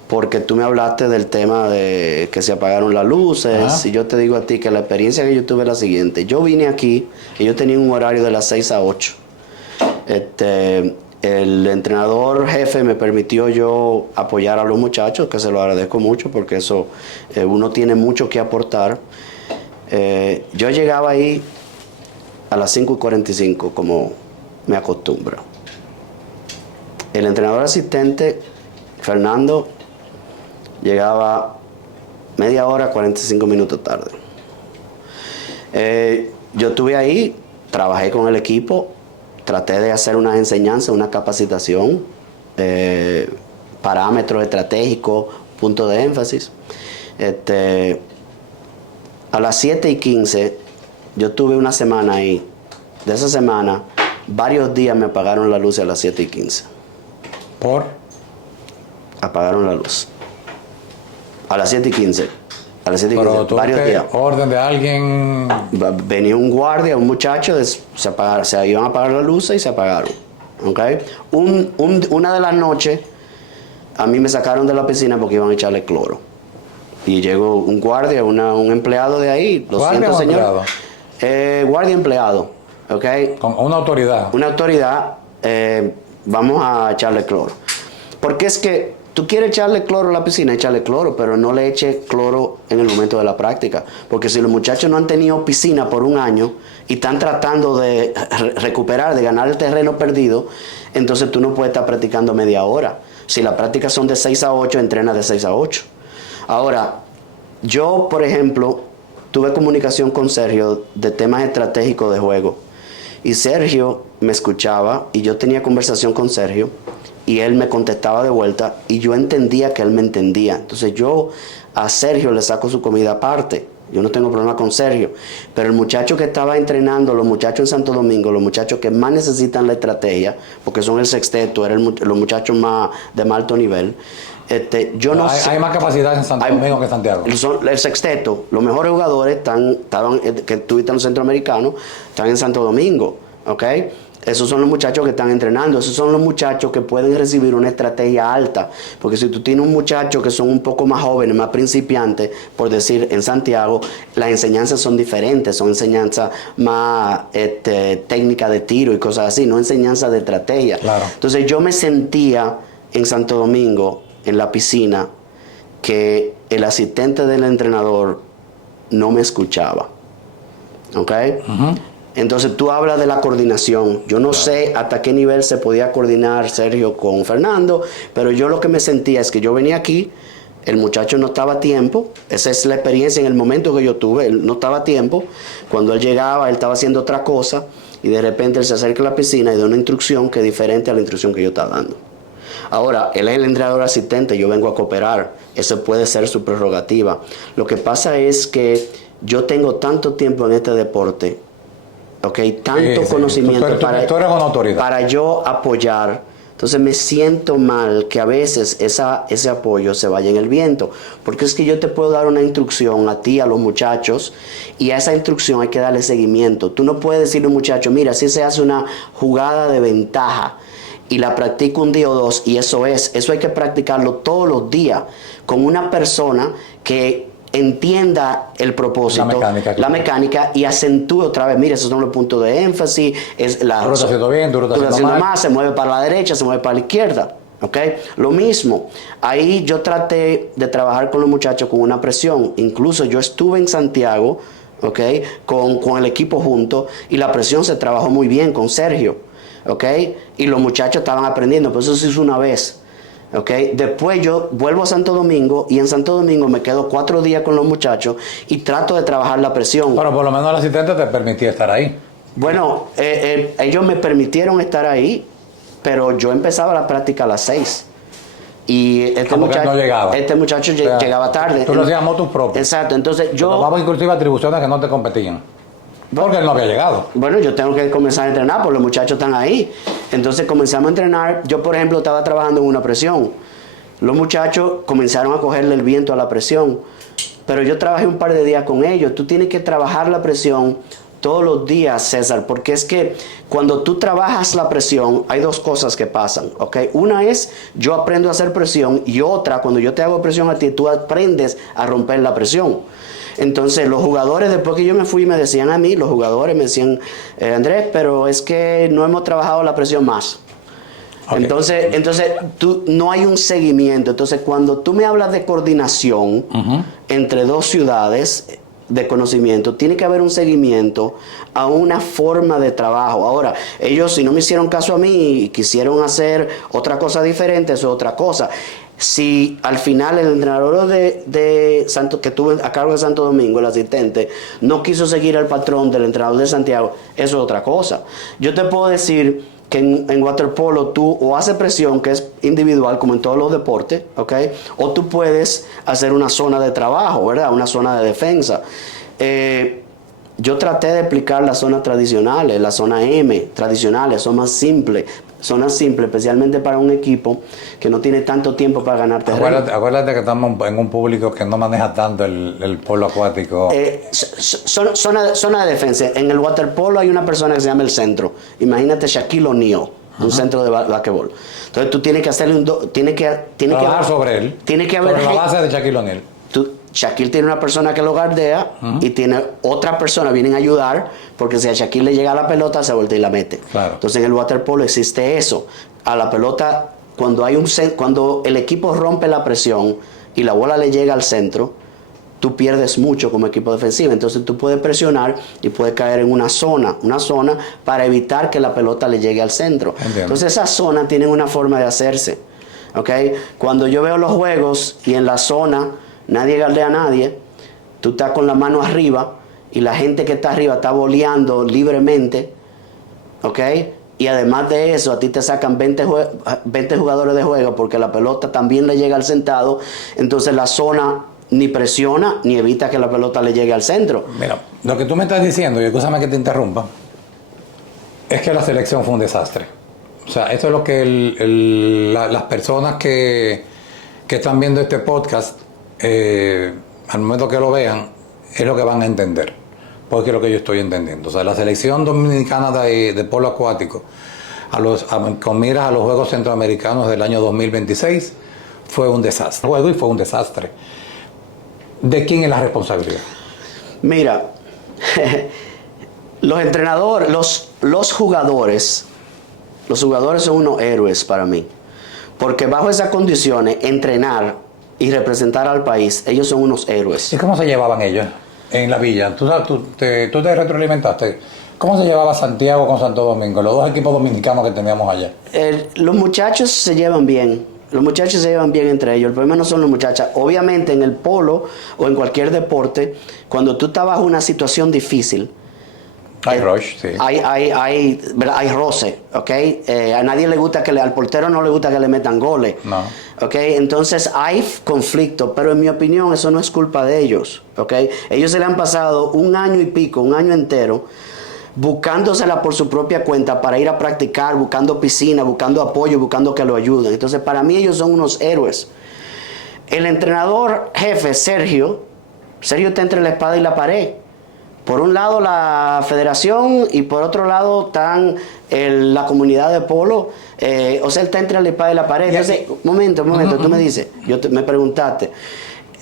Porque tú me hablaste del tema de que se apagaron las luces. Y yo te digo a ti que la experiencia que yo tuve es la siguiente. Yo vine aquí y yo tenía un horario de las 6 a 8. El entrenador jefe me permitió yo apoyar a los muchachos, que se lo agradezco mucho porque eso uno tiene mucho que aportar. Yo llegaba ahí a las 5:45 como me acostumbro. El entrenador asistente, Fernando, llegaba media hora, 45 minutos tarde. Yo estuve ahí, trabajé con el equipo, traté de hacer unas enseñanzas, una capacitación, parámetros estratégicos, puntos de énfasis. A las 7:15, yo tuve una semana ahí. De esa semana, varios días me apagaron la luz a las 7:15. ¿Por? Apagaron la luz. A las 7:15. A las 7:15. Pero tú varios días. ¿Orden de alguien? Venía un guardia, un muchacho, se iban a apagar las luces y se apagaron. ¿Okay? Una de las noches, a mí me sacaron de la piscina porque iban a echarle cloro. Y llegó un guardia, un empleado de ahí. Lo siento, señor. Guardia empleado. ¿Okay? Con una autoridad. Una autoridad, vamos a echarle cloro. Porque es que tú quieres echarle cloro a la piscina, echarle cloro, pero no le eche cloro en el momento de la práctica. Porque si los muchachos no han tenido piscina por un año y están tratando de recuperar, de ganar el terreno perdido, entonces tú no puedes estar practicando media hora. Si las prácticas son de 6 a 8, entrena de 6 a 8. Ahora, yo, por ejemplo, tuve comunicación con Sergio de temas estratégicos de juego. Y Sergio me escuchaba y yo tenía conversación con Sergio y él me contestaba de vuelta y yo entendía que él me entendía. Entonces yo a Sergio le saco su comida aparte. Yo no tengo problema con Sergio. Pero el muchacho que estaba entrenando, los muchachos en Santo Domingo, los muchachos que más necesitan la estrategia, porque son el sexteto, eran los muchachos más de más alto nivel. Yo no sé. Hay más capacidad en Santo Domingo que en Santiago. El sexteto, los mejores jugadores que tuviste en los centroamericanos, están en Santo Domingo, ¿ok? Esos son los muchachos que están entrenando, esos son los muchachos que pueden recibir una estrategia alta, porque si tú tienes un muchacho que son un poco más jóvenes, más principiantes, por decir, en Santiago, las enseñanzas son diferentes, son enseñanzas más técnicas de tiro y cosas así, no enseñanzas de estrategia. Claro. Entonces yo me sentía en Santo Domingo, en la piscina, que el asistente del entrenador no me escuchaba, ¿ok? Uh-huh. Entonces tú hablas de la coordinación. Yo no sé hasta qué nivel se podía coordinar Sergio con Fernando, pero yo lo que me sentía es que yo venía aquí, el muchacho no estaba a tiempo, esa es la experiencia en el momento que yo tuve, él no estaba a tiempo, cuando él llegaba él estaba haciendo otra cosa y de repente él se acerca a la piscina y da una instrucción que es diferente a la instrucción que yo estaba dando. Ahora, él es el entrenador asistente, yo vengo a cooperar, eso puede ser su prerrogativa. Lo que pasa es que yo tengo tanto tiempo en este deporte, okay, tanto conocimiento para yo apoyar. Entonces me siento mal que a veces ese apoyo se vaya en el viento, porque es que yo te puedo dar una instrucción a ti, a los muchachos, y a esa instrucción hay que darle seguimiento. Tú no puedes decirle a un muchacho, mira, si se hace una jugada de ventaja y la practico un día o dos, y eso hay que practicarlo todos los días con una persona que entienda el propósito, la mecánica y acentúe otra vez. Mira, esos son los puntos de énfasis. Tú lo estás haciendo bien, tú lo estás haciendo mal. Se mueve para la derecha, se mueve para la izquierda. ¿Okay? Lo mismo. Ahí yo traté de trabajar con los muchachos con una presión. Incluso yo estuve en Santiago, ¿okay? con el equipo junto y la presión se trabajó muy bien con Sergio. ¿Okay? Y los muchachos estaban aprendiendo, pero eso se hizo una vez. Okay. Después yo vuelvo a Santo Domingo y en Santo Domingo me quedo 4 días con los muchachos y trato de trabajar la presión. Bueno, por lo menos el asistente te permitía estar ahí. Bueno, ellos me permitieron estar ahí, pero yo empezaba la práctica a las 6. Y este muchacho llegaba tarde. Tú lo hacías motus propio. Exacto, entonces yo... Tomamos inclusive atribuciones que no te competían. Porque él no había llegado. Bueno, yo tengo que comenzar a entrenar, porque los muchachos están ahí. Entonces comenzamos a entrenar. Yo, por ejemplo, estaba trabajando en una presión. Los muchachos comenzaron a cogerle el viento a la presión. Pero yo trabajé un par de días con ellos. Tú tienes que trabajar la presión todos los días, César, porque es que cuando tú trabajas la presión, hay dos cosas que pasan, ¿ok? Una es, yo aprendo a hacer presión, y otra, cuando yo te hago presión a ti, tú aprendes a romper la presión. Entonces los jugadores, después que yo me fui, me decían a mí, los jugadores me decían, Andrés, pero es que no hemos trabajado la presión más. Okay. Entonces no hay un seguimiento. Entonces cuando tú me hablas de coordinación entre dos ciudades de conocimiento, tiene que haber un seguimiento a una forma de trabajo. Ahora, ellos si no me hicieron caso a mí y quisieron hacer otra cosa diferente, eso es otra cosa. Si al final el entrenador que tuve a cargo de Santo Domingo, el asistente, no quiso seguir el patrón del entrenador de Santiago, eso es otra cosa. Yo te puedo decir que en waterpolo tú o haces presión, que es individual, como en todos los deportes, ¿ok? O tú puedes hacer una zona de trabajo, ¿verdad? Una zona de defensa. Yo traté de explicar las zonas tradicionales, la zona M, tradicionales, son más simples. Zonas simples, especialmente para un equipo que no tiene tanto tiempo para ganar terreno. Acuérdate que estamos en un público que no maneja tanto el polo acuático. Zona de defensa. En el waterpolo hay una persona que se llama el centro. Imagínate Shaquille O'Neal, un centro de basquetbol. Entonces tú tienes que hacerle trabajar sobre él. Tiene que haber sobre la base de Shaquille O'Neal. Shaquille tiene una persona que lo guardea y tiene otra persona, vienen a ayudar, porque si a Shaquille le llega la pelota, se voltea y la mete. Claro. Entonces en el waterpolo existe eso. A la pelota, cuando el equipo rompe la presión y la bola le llega al centro, tú pierdes mucho como equipo defensivo. Entonces tú puedes presionar y puedes caer en una zona para evitar que la pelota le llegue al centro. Entiendo. Entonces esas zonas tienen una forma de hacerse. ¿Okay? Cuando yo veo los juegos y en la zona nadie galdea a nadie, tú estás con la mano arriba y la gente que está arriba está boleando libremente, ¿ok? Y además de eso, a ti te sacan 20 jugadores de juego porque la pelota también le llega al sentado, entonces la zona ni presiona ni evita que la pelota le llegue al centro. Mira, lo que tú me estás diciendo, y escúchame que te interrumpa, es que la selección fue un desastre. O sea, esto es lo que las personas que están viendo este podcast, al momento que lo vean, es lo que van a entender. Porque es lo que yo estoy entendiendo. O sea, la selección dominicana de polo acuático, con miras a los Juegos Centroamericanos del año 2026, fue un desastre. Y fue un desastre. ¿De quién es la responsabilidad? Mira, los entrenadores, los jugadores son unos héroes para mí. Porque bajo esas condiciones, entrenar y representar al país, ellos son unos héroes. ¿Y cómo se llevaban ellos en la villa? ¿Tú te retroalimentaste? ¿Cómo se llevaba Santiago con Santo Domingo, los dos equipos dominicanos que teníamos allá? Los muchachos se llevan bien. Los muchachos se llevan bien entre ellos. El problema no son los muchachos. Obviamente en el polo o en cualquier deporte, cuando tú estás bajo una situación difícil, hay rush, sí. Hay roce, ¿ok? A nadie le gusta al portero no le gusta que le metan goles. No. ¿Ok? Entonces hay conflicto, pero en mi opinión eso no es culpa de ellos, ¿ok? Ellos se le han pasado un año y pico, un año entero, buscándosela por su propia cuenta para ir a practicar, buscando piscina, buscando apoyo, buscando que lo ayuden. Entonces para mí ellos son unos héroes. El entrenador jefe, Sergio está entre la espada y la pared. Por un lado la federación y por otro lado están la comunidad de polo. O sea, él está entre la espada y la pared. Entonces, momento, tú me dices, me preguntaste.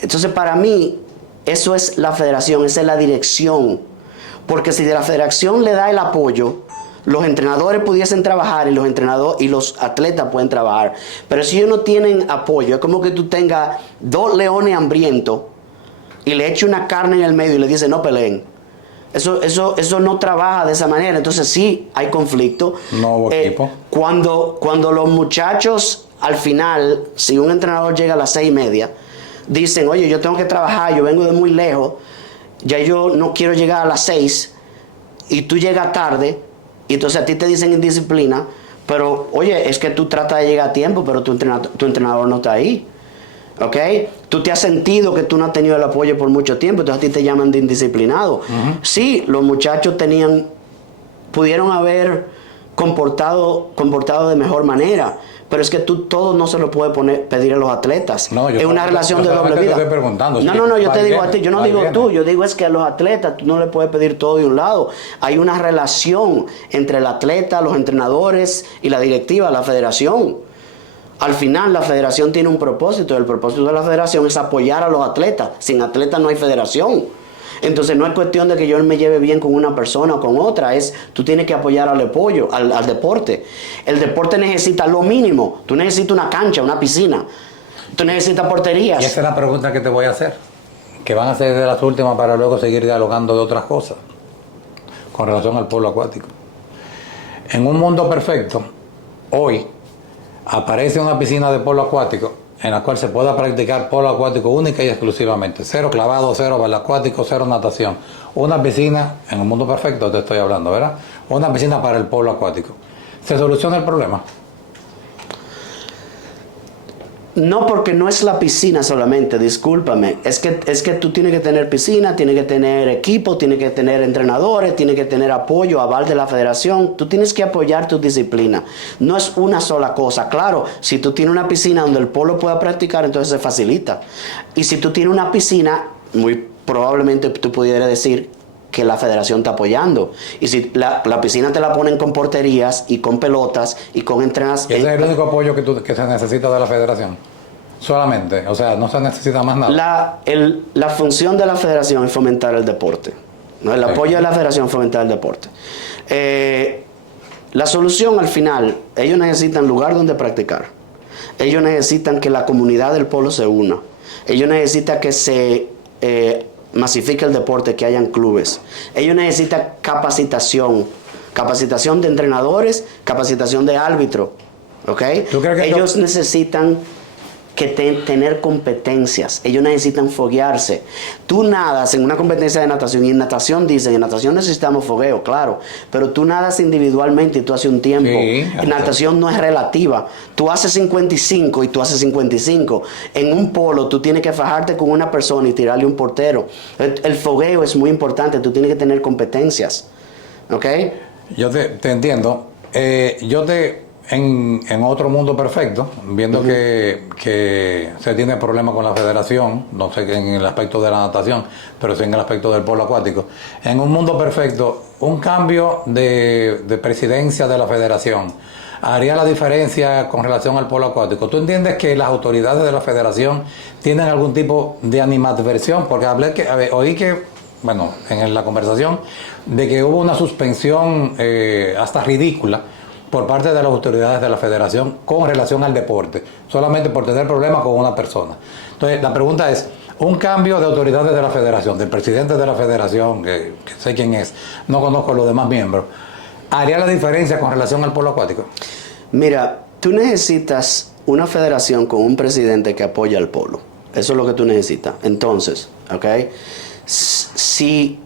Entonces para mí eso es la federación, esa es la dirección. Porque si de la federación le da el apoyo, los entrenadores pudiesen trabajar y los atletas pueden trabajar. Pero si ellos no tienen apoyo, es como que tú tengas dos leones hambrientos y le eches una carne en el medio y le dices no peleen. Eso no trabaja de esa manera. Entonces sí hay conflicto. No hubo equipo. Cuando los muchachos al final, si un entrenador llega a las 6:30, dicen, oye, yo tengo que trabajar, yo vengo de muy lejos, ya yo no quiero llegar a las 6 y tú llegas tarde y entonces a ti te dicen indisciplina, pero oye, es que tú tratas de llegar a tiempo, pero tu entrenador no está ahí, ¿ok? Tú te has sentido que tú no has tenido el apoyo por mucho tiempo, entonces a ti te llaman de indisciplinado. Sí, los muchachos pudieron haber comportado de mejor manera, pero es que todo no se lo puede pedir a los atletas. No, es una relación de doble vida. No, yo te digo a ti, yo no digo tú, yo digo es que a los atletas tú no le puedes pedir todo de un lado. Hay una relación entre el atleta, los entrenadores y la directiva, la federación. Al final la federación tiene un propósito, el propósito de la federación es apoyar a los atletas. Sin atletas no hay federación. Entonces no es cuestión de que yo me lleve bien con una persona o con otra, tú tienes que apoyar al deporte. El deporte necesita lo mínimo, tú necesitas una cancha, una piscina, tú necesitas porterías. Y esa es la pregunta que te voy a hacer, que van a ser de las últimas para luego seguir dialogando de otras cosas, con relación al polo acuático. En un mundo perfecto, hoy aparece una piscina de polo acuático en la cual se pueda practicar polo acuático única y exclusivamente. 0 clavado, 0 bala acuático, 0 natación. Una piscina, en un mundo perfecto te estoy hablando, ¿verdad? Una piscina para el polo acuático. ¿Se soluciona el problema? No, porque no es la piscina solamente, discúlpame. Es que tú tienes que tener piscina, tienes que tener equipo, tienes que tener entrenadores, tienes que tener apoyo, aval de la federación. Tú tienes que apoyar tu disciplina. No es una sola cosa. Claro, si tú tienes una piscina donde el polo pueda practicar, entonces se facilita. Y si tú tienes una piscina, muy probablemente tú pudieras decir que la federación está apoyando. Y si la piscina te la ponen con porterías y con pelotas y con entrenas... ¿Y ese es el único apoyo que se necesita de la federación? Solamente, o sea, no se necesita más nada. La función de la federación es fomentar el deporte, ¿no? El apoyo de la federación es fomentar el deporte. La solución al final, ellos necesitan lugar donde practicar. Ellos necesitan que la comunidad del polo se una. Ellos necesitan que se masifique el deporte, que hayan clubes. Ellos necesitan capacitación de entrenadores, capacitación de árbitros, ¿ok? Ellos necesitan que tener competencias. Ellos necesitan foguearse. Tú nadas en una competencia de natación y en natación dicen, en natación necesitamos fogueo, claro, pero tú nadas individualmente y tú haces un tiempo. Sí, en natación no es relativa. Tú haces 55 y tú haces 55. En un polo tú tienes que fajarte con una persona y tirarle un portero. El fogueo es muy importante, tú tienes que tener competencias. ¿Ok? Yo te entiendo. En otro mundo perfecto, viendo que se tiene problemas con la federación, no sé en el aspecto de la natación, pero sí en el aspecto del polo acuático. En un mundo perfecto, un cambio de presidencia de la federación haría la diferencia con relación al polo acuático. ¿Tú entiendes que las autoridades de la federación tienen algún tipo de animadversión? Porque oí que, bueno, en la conversación, de que hubo una suspensión hasta ridícula por parte de las autoridades de la federación con relación al deporte, solamente por tener problemas con una persona. Entonces, la pregunta es, un cambio de autoridades de la federación, del presidente de la federación, que sé quién es, no conozco a los demás miembros, ¿haría la diferencia con relación al polo acuático? Mira, tú necesitas una federación con un presidente que apoya al polo. Eso es lo que tú necesitas. Entonces, ¿ok? Si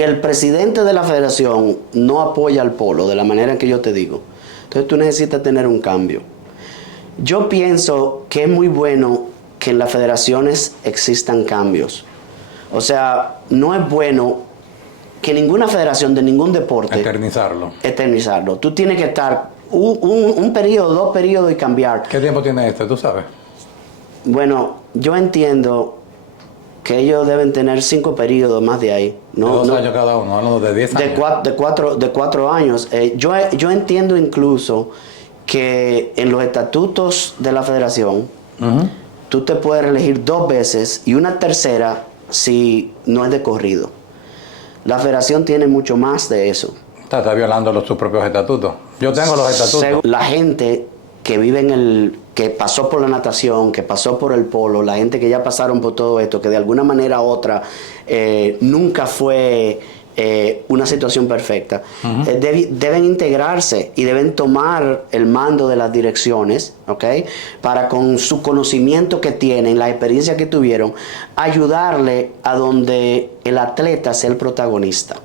el presidente de la federación no apoya al polo de la manera en que yo te digo, entonces tú necesitas tener un cambio. Yo pienso que es muy bueno que en las federaciones existan cambios. O sea, no es bueno que ninguna federación de ningún deporte... Eternizarlo. Tú tienes que estar un periodo, 2 periodos y cambiar. ¿Qué tiempo tiene tú sabes? Bueno, yo entiendo que ellos deben tener 5 periodos más de ahí. No, de 2 años cada uno, no, de 10 años. De 4 años. Yo entiendo incluso que en los estatutos de la federación, tú te puedes reelegir 2 veces y una tercera si no es de corrido. La federación tiene mucho más de eso. Está violando sus propios estatutos. Yo tengo los estatutos. La gente que vive que pasó por la natación, que pasó por el polo, la gente que ya pasaron por todo esto, que de alguna manera u otra nunca fue una situación perfecta, deben integrarse y deben tomar el mando de las direcciones, ¿ok? Para con su conocimiento que tienen, la experiencia que tuvieron, ayudarle a donde el atleta sea el protagonista.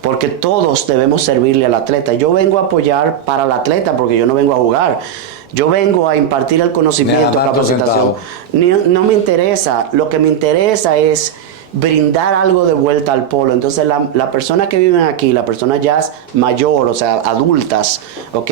Porque todos debemos servirle al atleta. Yo vengo a apoyar para el atleta porque yo no vengo a jugar. Yo vengo a impartir el conocimiento, capacitación. No me interesa. Lo que me interesa es brindar algo de vuelta al polo. Entonces la persona que viven aquí, la persona ya mayor, o sea, adultas, ¿ok?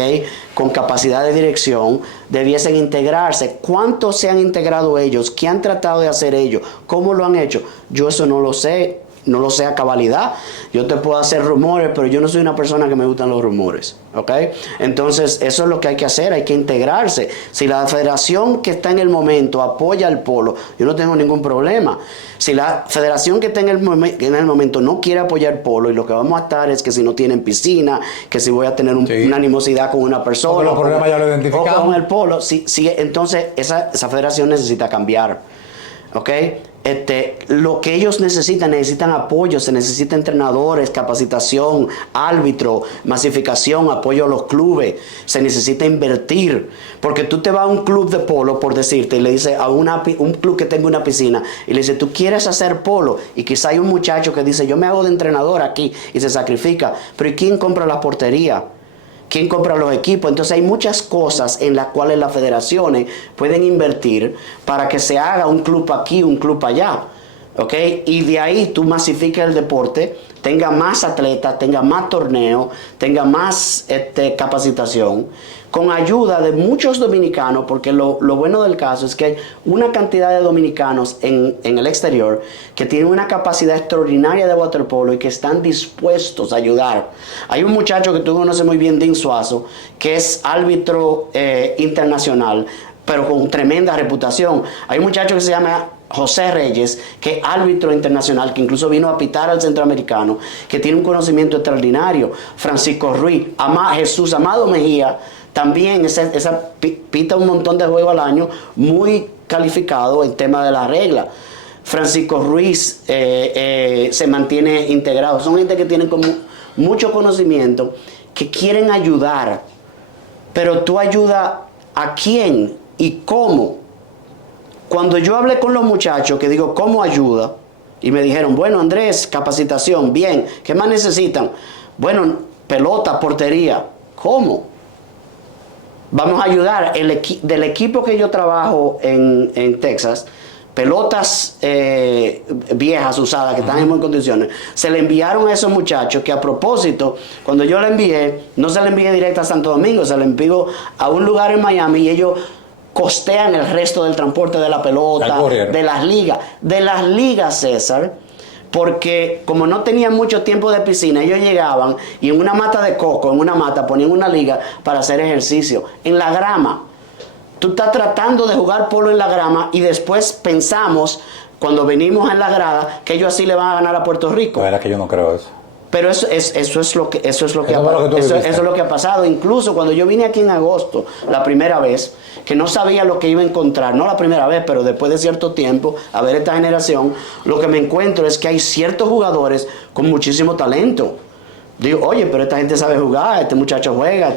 Con capacidad de dirección, debiesen integrarse. ¿Cuántos se han integrado ellos? ¿Qué han tratado de hacer ellos? ¿Cómo lo han hecho? Yo eso no lo sé. No lo sé a cabalidad. Yo te puedo hacer rumores, pero yo no soy una persona que me gustan los rumores, ¿ok? Entonces, eso es lo que hay que hacer, hay que integrarse. Si la federación que está en el momento apoya al polo, yo no tengo ningún problema. Si la federación que está en el momento no quiere apoyar el polo, y lo que vamos a estar es que si no tienen piscina, que si voy a tener una animosidad con una persona, los problemas ya lo identificamos. O con el polo, entonces esa federación necesita cambiar, ¿ok? Lo que ellos necesitan apoyo, se necesita entrenadores, capacitación, árbitro, masificación, apoyo a los clubes, se necesita invertir, porque tú te vas a un club de polo, por decirte, y le dices a un club que tenga una piscina, y le dices, ¿tú quieres hacer polo? Y quizá hay un muchacho que dice, yo me hago de entrenador aquí, y se sacrifica, pero ¿y quién compra la portería? ¿Quién compra los equipos? Entonces hay muchas cosas en las cuales las federaciones pueden invertir para que se haga un club aquí, un club allá. ¿Ok? Y de ahí tú masifiques el deporte, tenga más atletas, tenga más torneos, tenga más capacitación, con ayuda de muchos dominicanos, porque lo bueno del caso es que hay una cantidad de dominicanos en el exterior que tienen una capacidad extraordinaria de waterpolo y que están dispuestos a ayudar. Hay un muchacho que tú conoces muy bien, Dean Suazo, que es árbitro internacional, pero con tremenda reputación. Hay un muchacho que se llama José Reyes, que es árbitro internacional, que incluso vino a pitar al centroamericano, que tiene un conocimiento extraordinario. Francisco Ruiz, Jesús Amado Mejía, también pita un montón de juegos al año, muy calificado en tema de la regla. Francisco Ruiz se mantiene integrado. Son gente que tienen como mucho conocimiento, que quieren ayudar, pero tú ayudas ¿a quién? ¿Y cómo? Cuando yo hablé con los muchachos, que digo, ¿cómo ayuda? Y me dijeron, bueno, Andrés, capacitación, bien. ¿Qué más necesitan? Bueno, pelota, portería. ¿Cómo? Vamos a ayudar. Del equipo que yo trabajo en Texas, pelotas viejas, usadas, que están en buenas condiciones, se le enviaron a esos muchachos que a propósito, cuando yo le envié, no se le envié directo a Santo Domingo, se le envió a un lugar en Miami y ellos costean el resto del transporte de la pelota, de las ligas, César, porque como no tenían mucho tiempo de piscina, ellos llegaban y en una mata de coco, en una mata, ponían una liga para hacer ejercicio, en la grama. Tú estás tratando de jugar polo en la grama y después pensamos, cuando venimos en la grada, que ellos así le van a ganar a Puerto Rico. La verdad que yo no creo eso. Pero eso es lo que ha pasado. Incluso cuando yo vine aquí en agosto, la primera vez, que no sabía lo que iba a encontrar, no la primera vez, pero después de cierto tiempo, a ver esta generación, lo que me encuentro es que hay ciertos jugadores con muchísimo talento. Digo, oye, pero esta gente sabe jugar, este muchacho juega.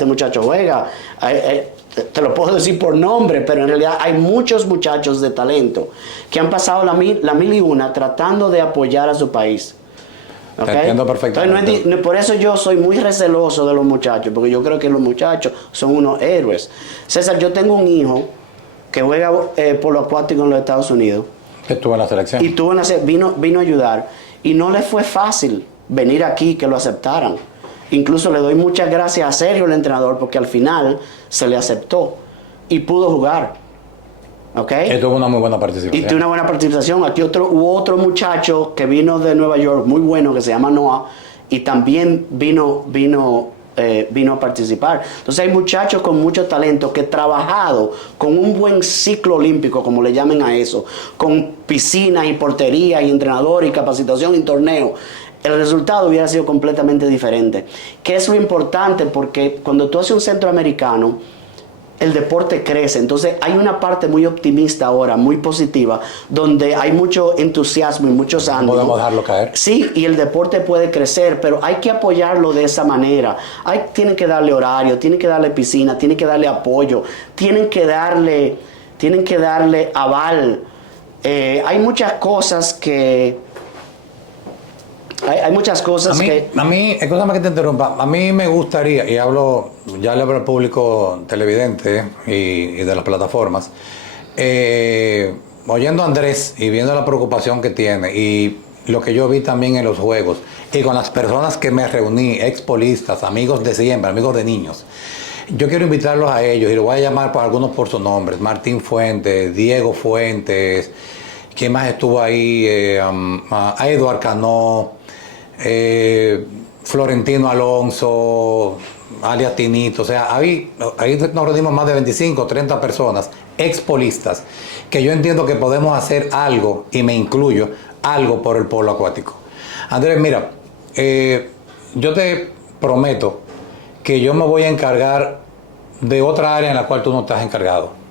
Te lo puedo decir por nombre, pero en realidad hay muchos muchachos de talento que han pasado la mil y una tratando de apoyar a su país. ¿Okay? Te entiendo perfectamente. Entonces, por eso yo soy muy receloso de los muchachos, porque yo creo que los muchachos son unos héroes. César, yo tengo un hijo que juega polo acuático en los Estados Unidos. Que estuvo en la selección. Y vino a ayudar. Y no le fue fácil venir aquí, que lo aceptaran. Incluso le doy muchas gracias a Sergio, el entrenador, porque al final se le aceptó y pudo jugar. ¿Okay? Y tuvo una muy buena participación. Y tuvo una buena participación. Aquí hubo otro muchacho que vino de Nueva York, muy bueno, que se llama Noah, y también vino a participar. Entonces hay muchachos con mucho talento que trabajado con un buen ciclo olímpico, como le llamen a eso, con piscinas y portería y entrenador y capacitación y torneo, el resultado hubiera sido completamente diferente. Que es lo importante, porque cuando tú haces un centroamericano, el deporte crece. Entonces hay una parte muy optimista ahora, muy positiva, donde hay mucho entusiasmo y muchos ánimos. No podemos dejarlo caer. Sí, y el deporte puede crecer, pero hay que apoyarlo de esa manera. Tienen que darle horario, tienen que darle piscina, tienen que darle apoyo, tienen que darle aval. Hay muchas cosas que... Hay muchas cosas a mí, escúchame que te interrumpa, a mí me gustaría, y ya le hablo al público televidente y de las plataformas, oyendo a Andrés y viendo la preocupación que tiene y lo que yo vi también en los juegos y con las personas que me reuní, expolistas, amigos de siempre, amigos de niños, yo quiero invitarlos a ellos y los voy a llamar por algunos por sus nombres: Martín Fuentes, Diego Fuentes, ¿quién más estuvo ahí? A Eduard Cano, Florentino Alonso, alias Tinito. O sea, ahí nos reunimos más de 25, 30 personas, expolistas, que yo entiendo que podemos hacer algo, y me incluyo, algo por el polo acuático. Andrés, mira, yo te prometo que yo me voy a encargar de otra área en la cual tú no estás encargado,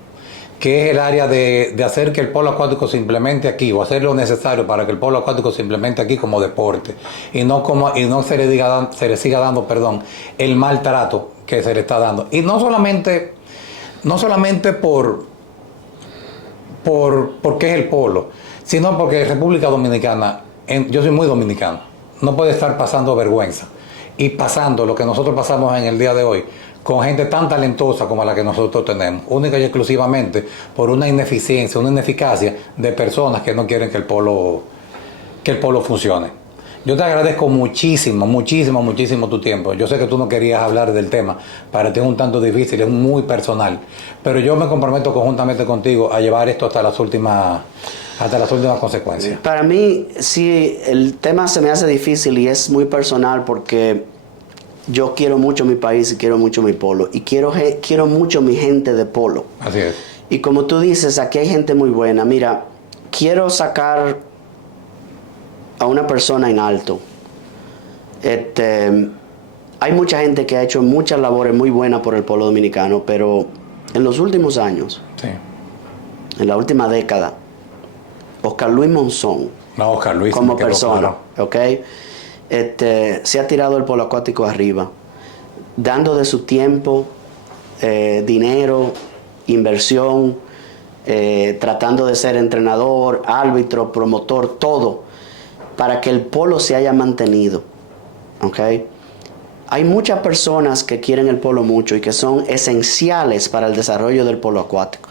que es el área de hacer que el polo acuático se implemente aquí, o hacer lo necesario para que el polo acuático se implemente aquí como deporte, y no se le siga dando el maltrato que se le está dando. Y no solamente porque es el polo, sino porque República Dominicana, yo soy muy dominicano, no puede estar pasando vergüenza y pasando lo que nosotros pasamos en el día de hoy con gente tan talentosa como la que nosotros tenemos, única y exclusivamente por una ineficiencia, una ineficacia de personas que no quieren que el polo funcione. Yo te agradezco muchísimo tu tiempo. Yo sé que tú no querías hablar del tema, para ti es un tanto difícil, es muy personal, pero yo me comprometo conjuntamente contigo a llevar esto hasta las últimas consecuencias. Para mí, sí, el tema se me hace difícil y es muy personal, porque yo quiero mucho mi país y quiero mucho mi polo. Y quiero mucho mi gente de polo. Así es. Y como tú dices, aquí hay gente muy buena. Mira, quiero sacar a una persona en alto. Hay mucha gente que ha hecho muchas labores muy buenas por el polo dominicano, pero en los últimos años, sí, en la última década, Oscar Luis Monzón, Oscar Luis, como persona, claro, ¿ok? Se ha tirado el polo acuático arriba, dando de su tiempo, dinero, inversión, tratando de ser entrenador, árbitro, promotor, todo, para que el polo se haya mantenido. ¿Okay? Hay muchas personas que quieren el polo mucho y que son esenciales para el desarrollo del polo acuático.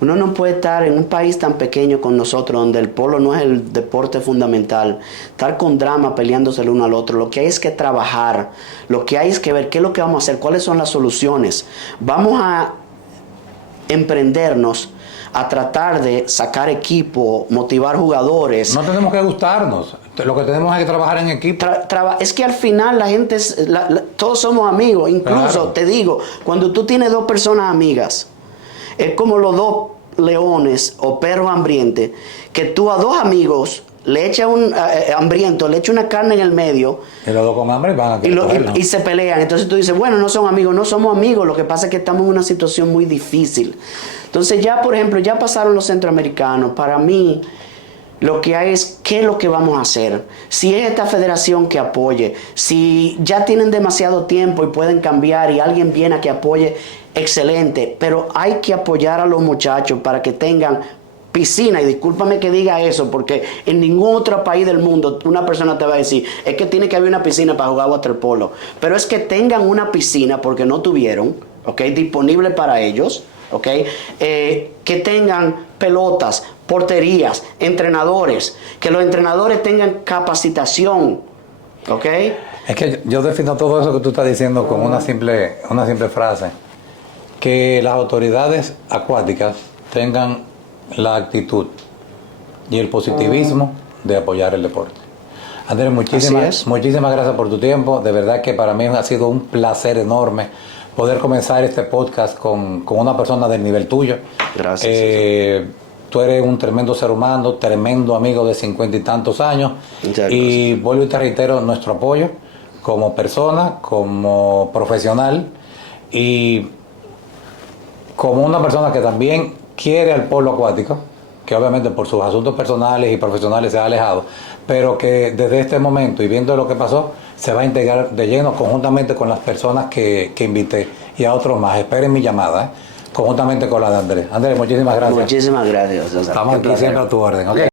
Uno no puede estar en un país tan pequeño con nosotros, donde el polo no es el deporte fundamental, estar con drama peleándose el uno al otro. Lo que hay es que trabajar, lo que hay es que ver qué es lo que vamos a hacer, cuáles son las soluciones. Vamos a emprendernos a tratar de sacar equipo, motivar jugadores. No tenemos que gustarnos, lo que tenemos es que trabajar en equipo. Es que al final la gente, todos somos amigos, incluso Claro. te digo, cuando tú tienes dos personas amigas, es como los dos leones o perros hambrientos, que tú a dos amigos le echas un hambriento, le echas una carne en el medio. Y los dos con hambre van a querer y se pelean. Entonces tú dices, bueno, no son amigos, no somos amigos, lo que pasa es que estamos en una situación muy difícil. Entonces ya, por ejemplo, ya pasaron los centroamericanos. Para mí, lo que hay es qué es lo que vamos a hacer. Si es esta federación que apoye, si ya tienen demasiado tiempo y pueden cambiar y alguien viene a que apoye, excelente. Pero hay que apoyar a los muchachos para que tengan piscina, y discúlpame que diga eso, porque en ningún otro país del mundo una persona te va a decir, es que tiene que haber una piscina para jugar waterpolo, pero es que tengan una piscina, porque no tuvieron, ¿okay? Disponible para ellos, ¿okay? Que tengan pelotas, porterías, entrenadores, que los entrenadores tengan capacitación, ¿okay? Es que yo defino todo eso que tú estás diciendo con una simple frase, que las autoridades acuáticas tengan la actitud y el positivismo de apoyar el deporte. Andrés, muchísimas gracias por tu tiempo. De verdad que para mí ha sido un placer enorme poder comenzar este podcast con una persona del nivel tuyo. Gracias. Tú eres un tremendo ser humano, tremendo amigo de 50 y tantos años. Y vuelvo y te reitero nuestro apoyo como persona, como profesional y como una persona que también quiere al polo acuático, que obviamente por sus asuntos personales y profesionales se ha alejado, pero que desde este momento y viendo lo que pasó, se va a integrar de lleno conjuntamente con las personas que invité y a otros más. Esperen mi llamada, conjuntamente con la de Andrés. Andrés, muchísimas gracias. Muchísimas gracias. Estamos aquí siempre a tu orden, ¿ok?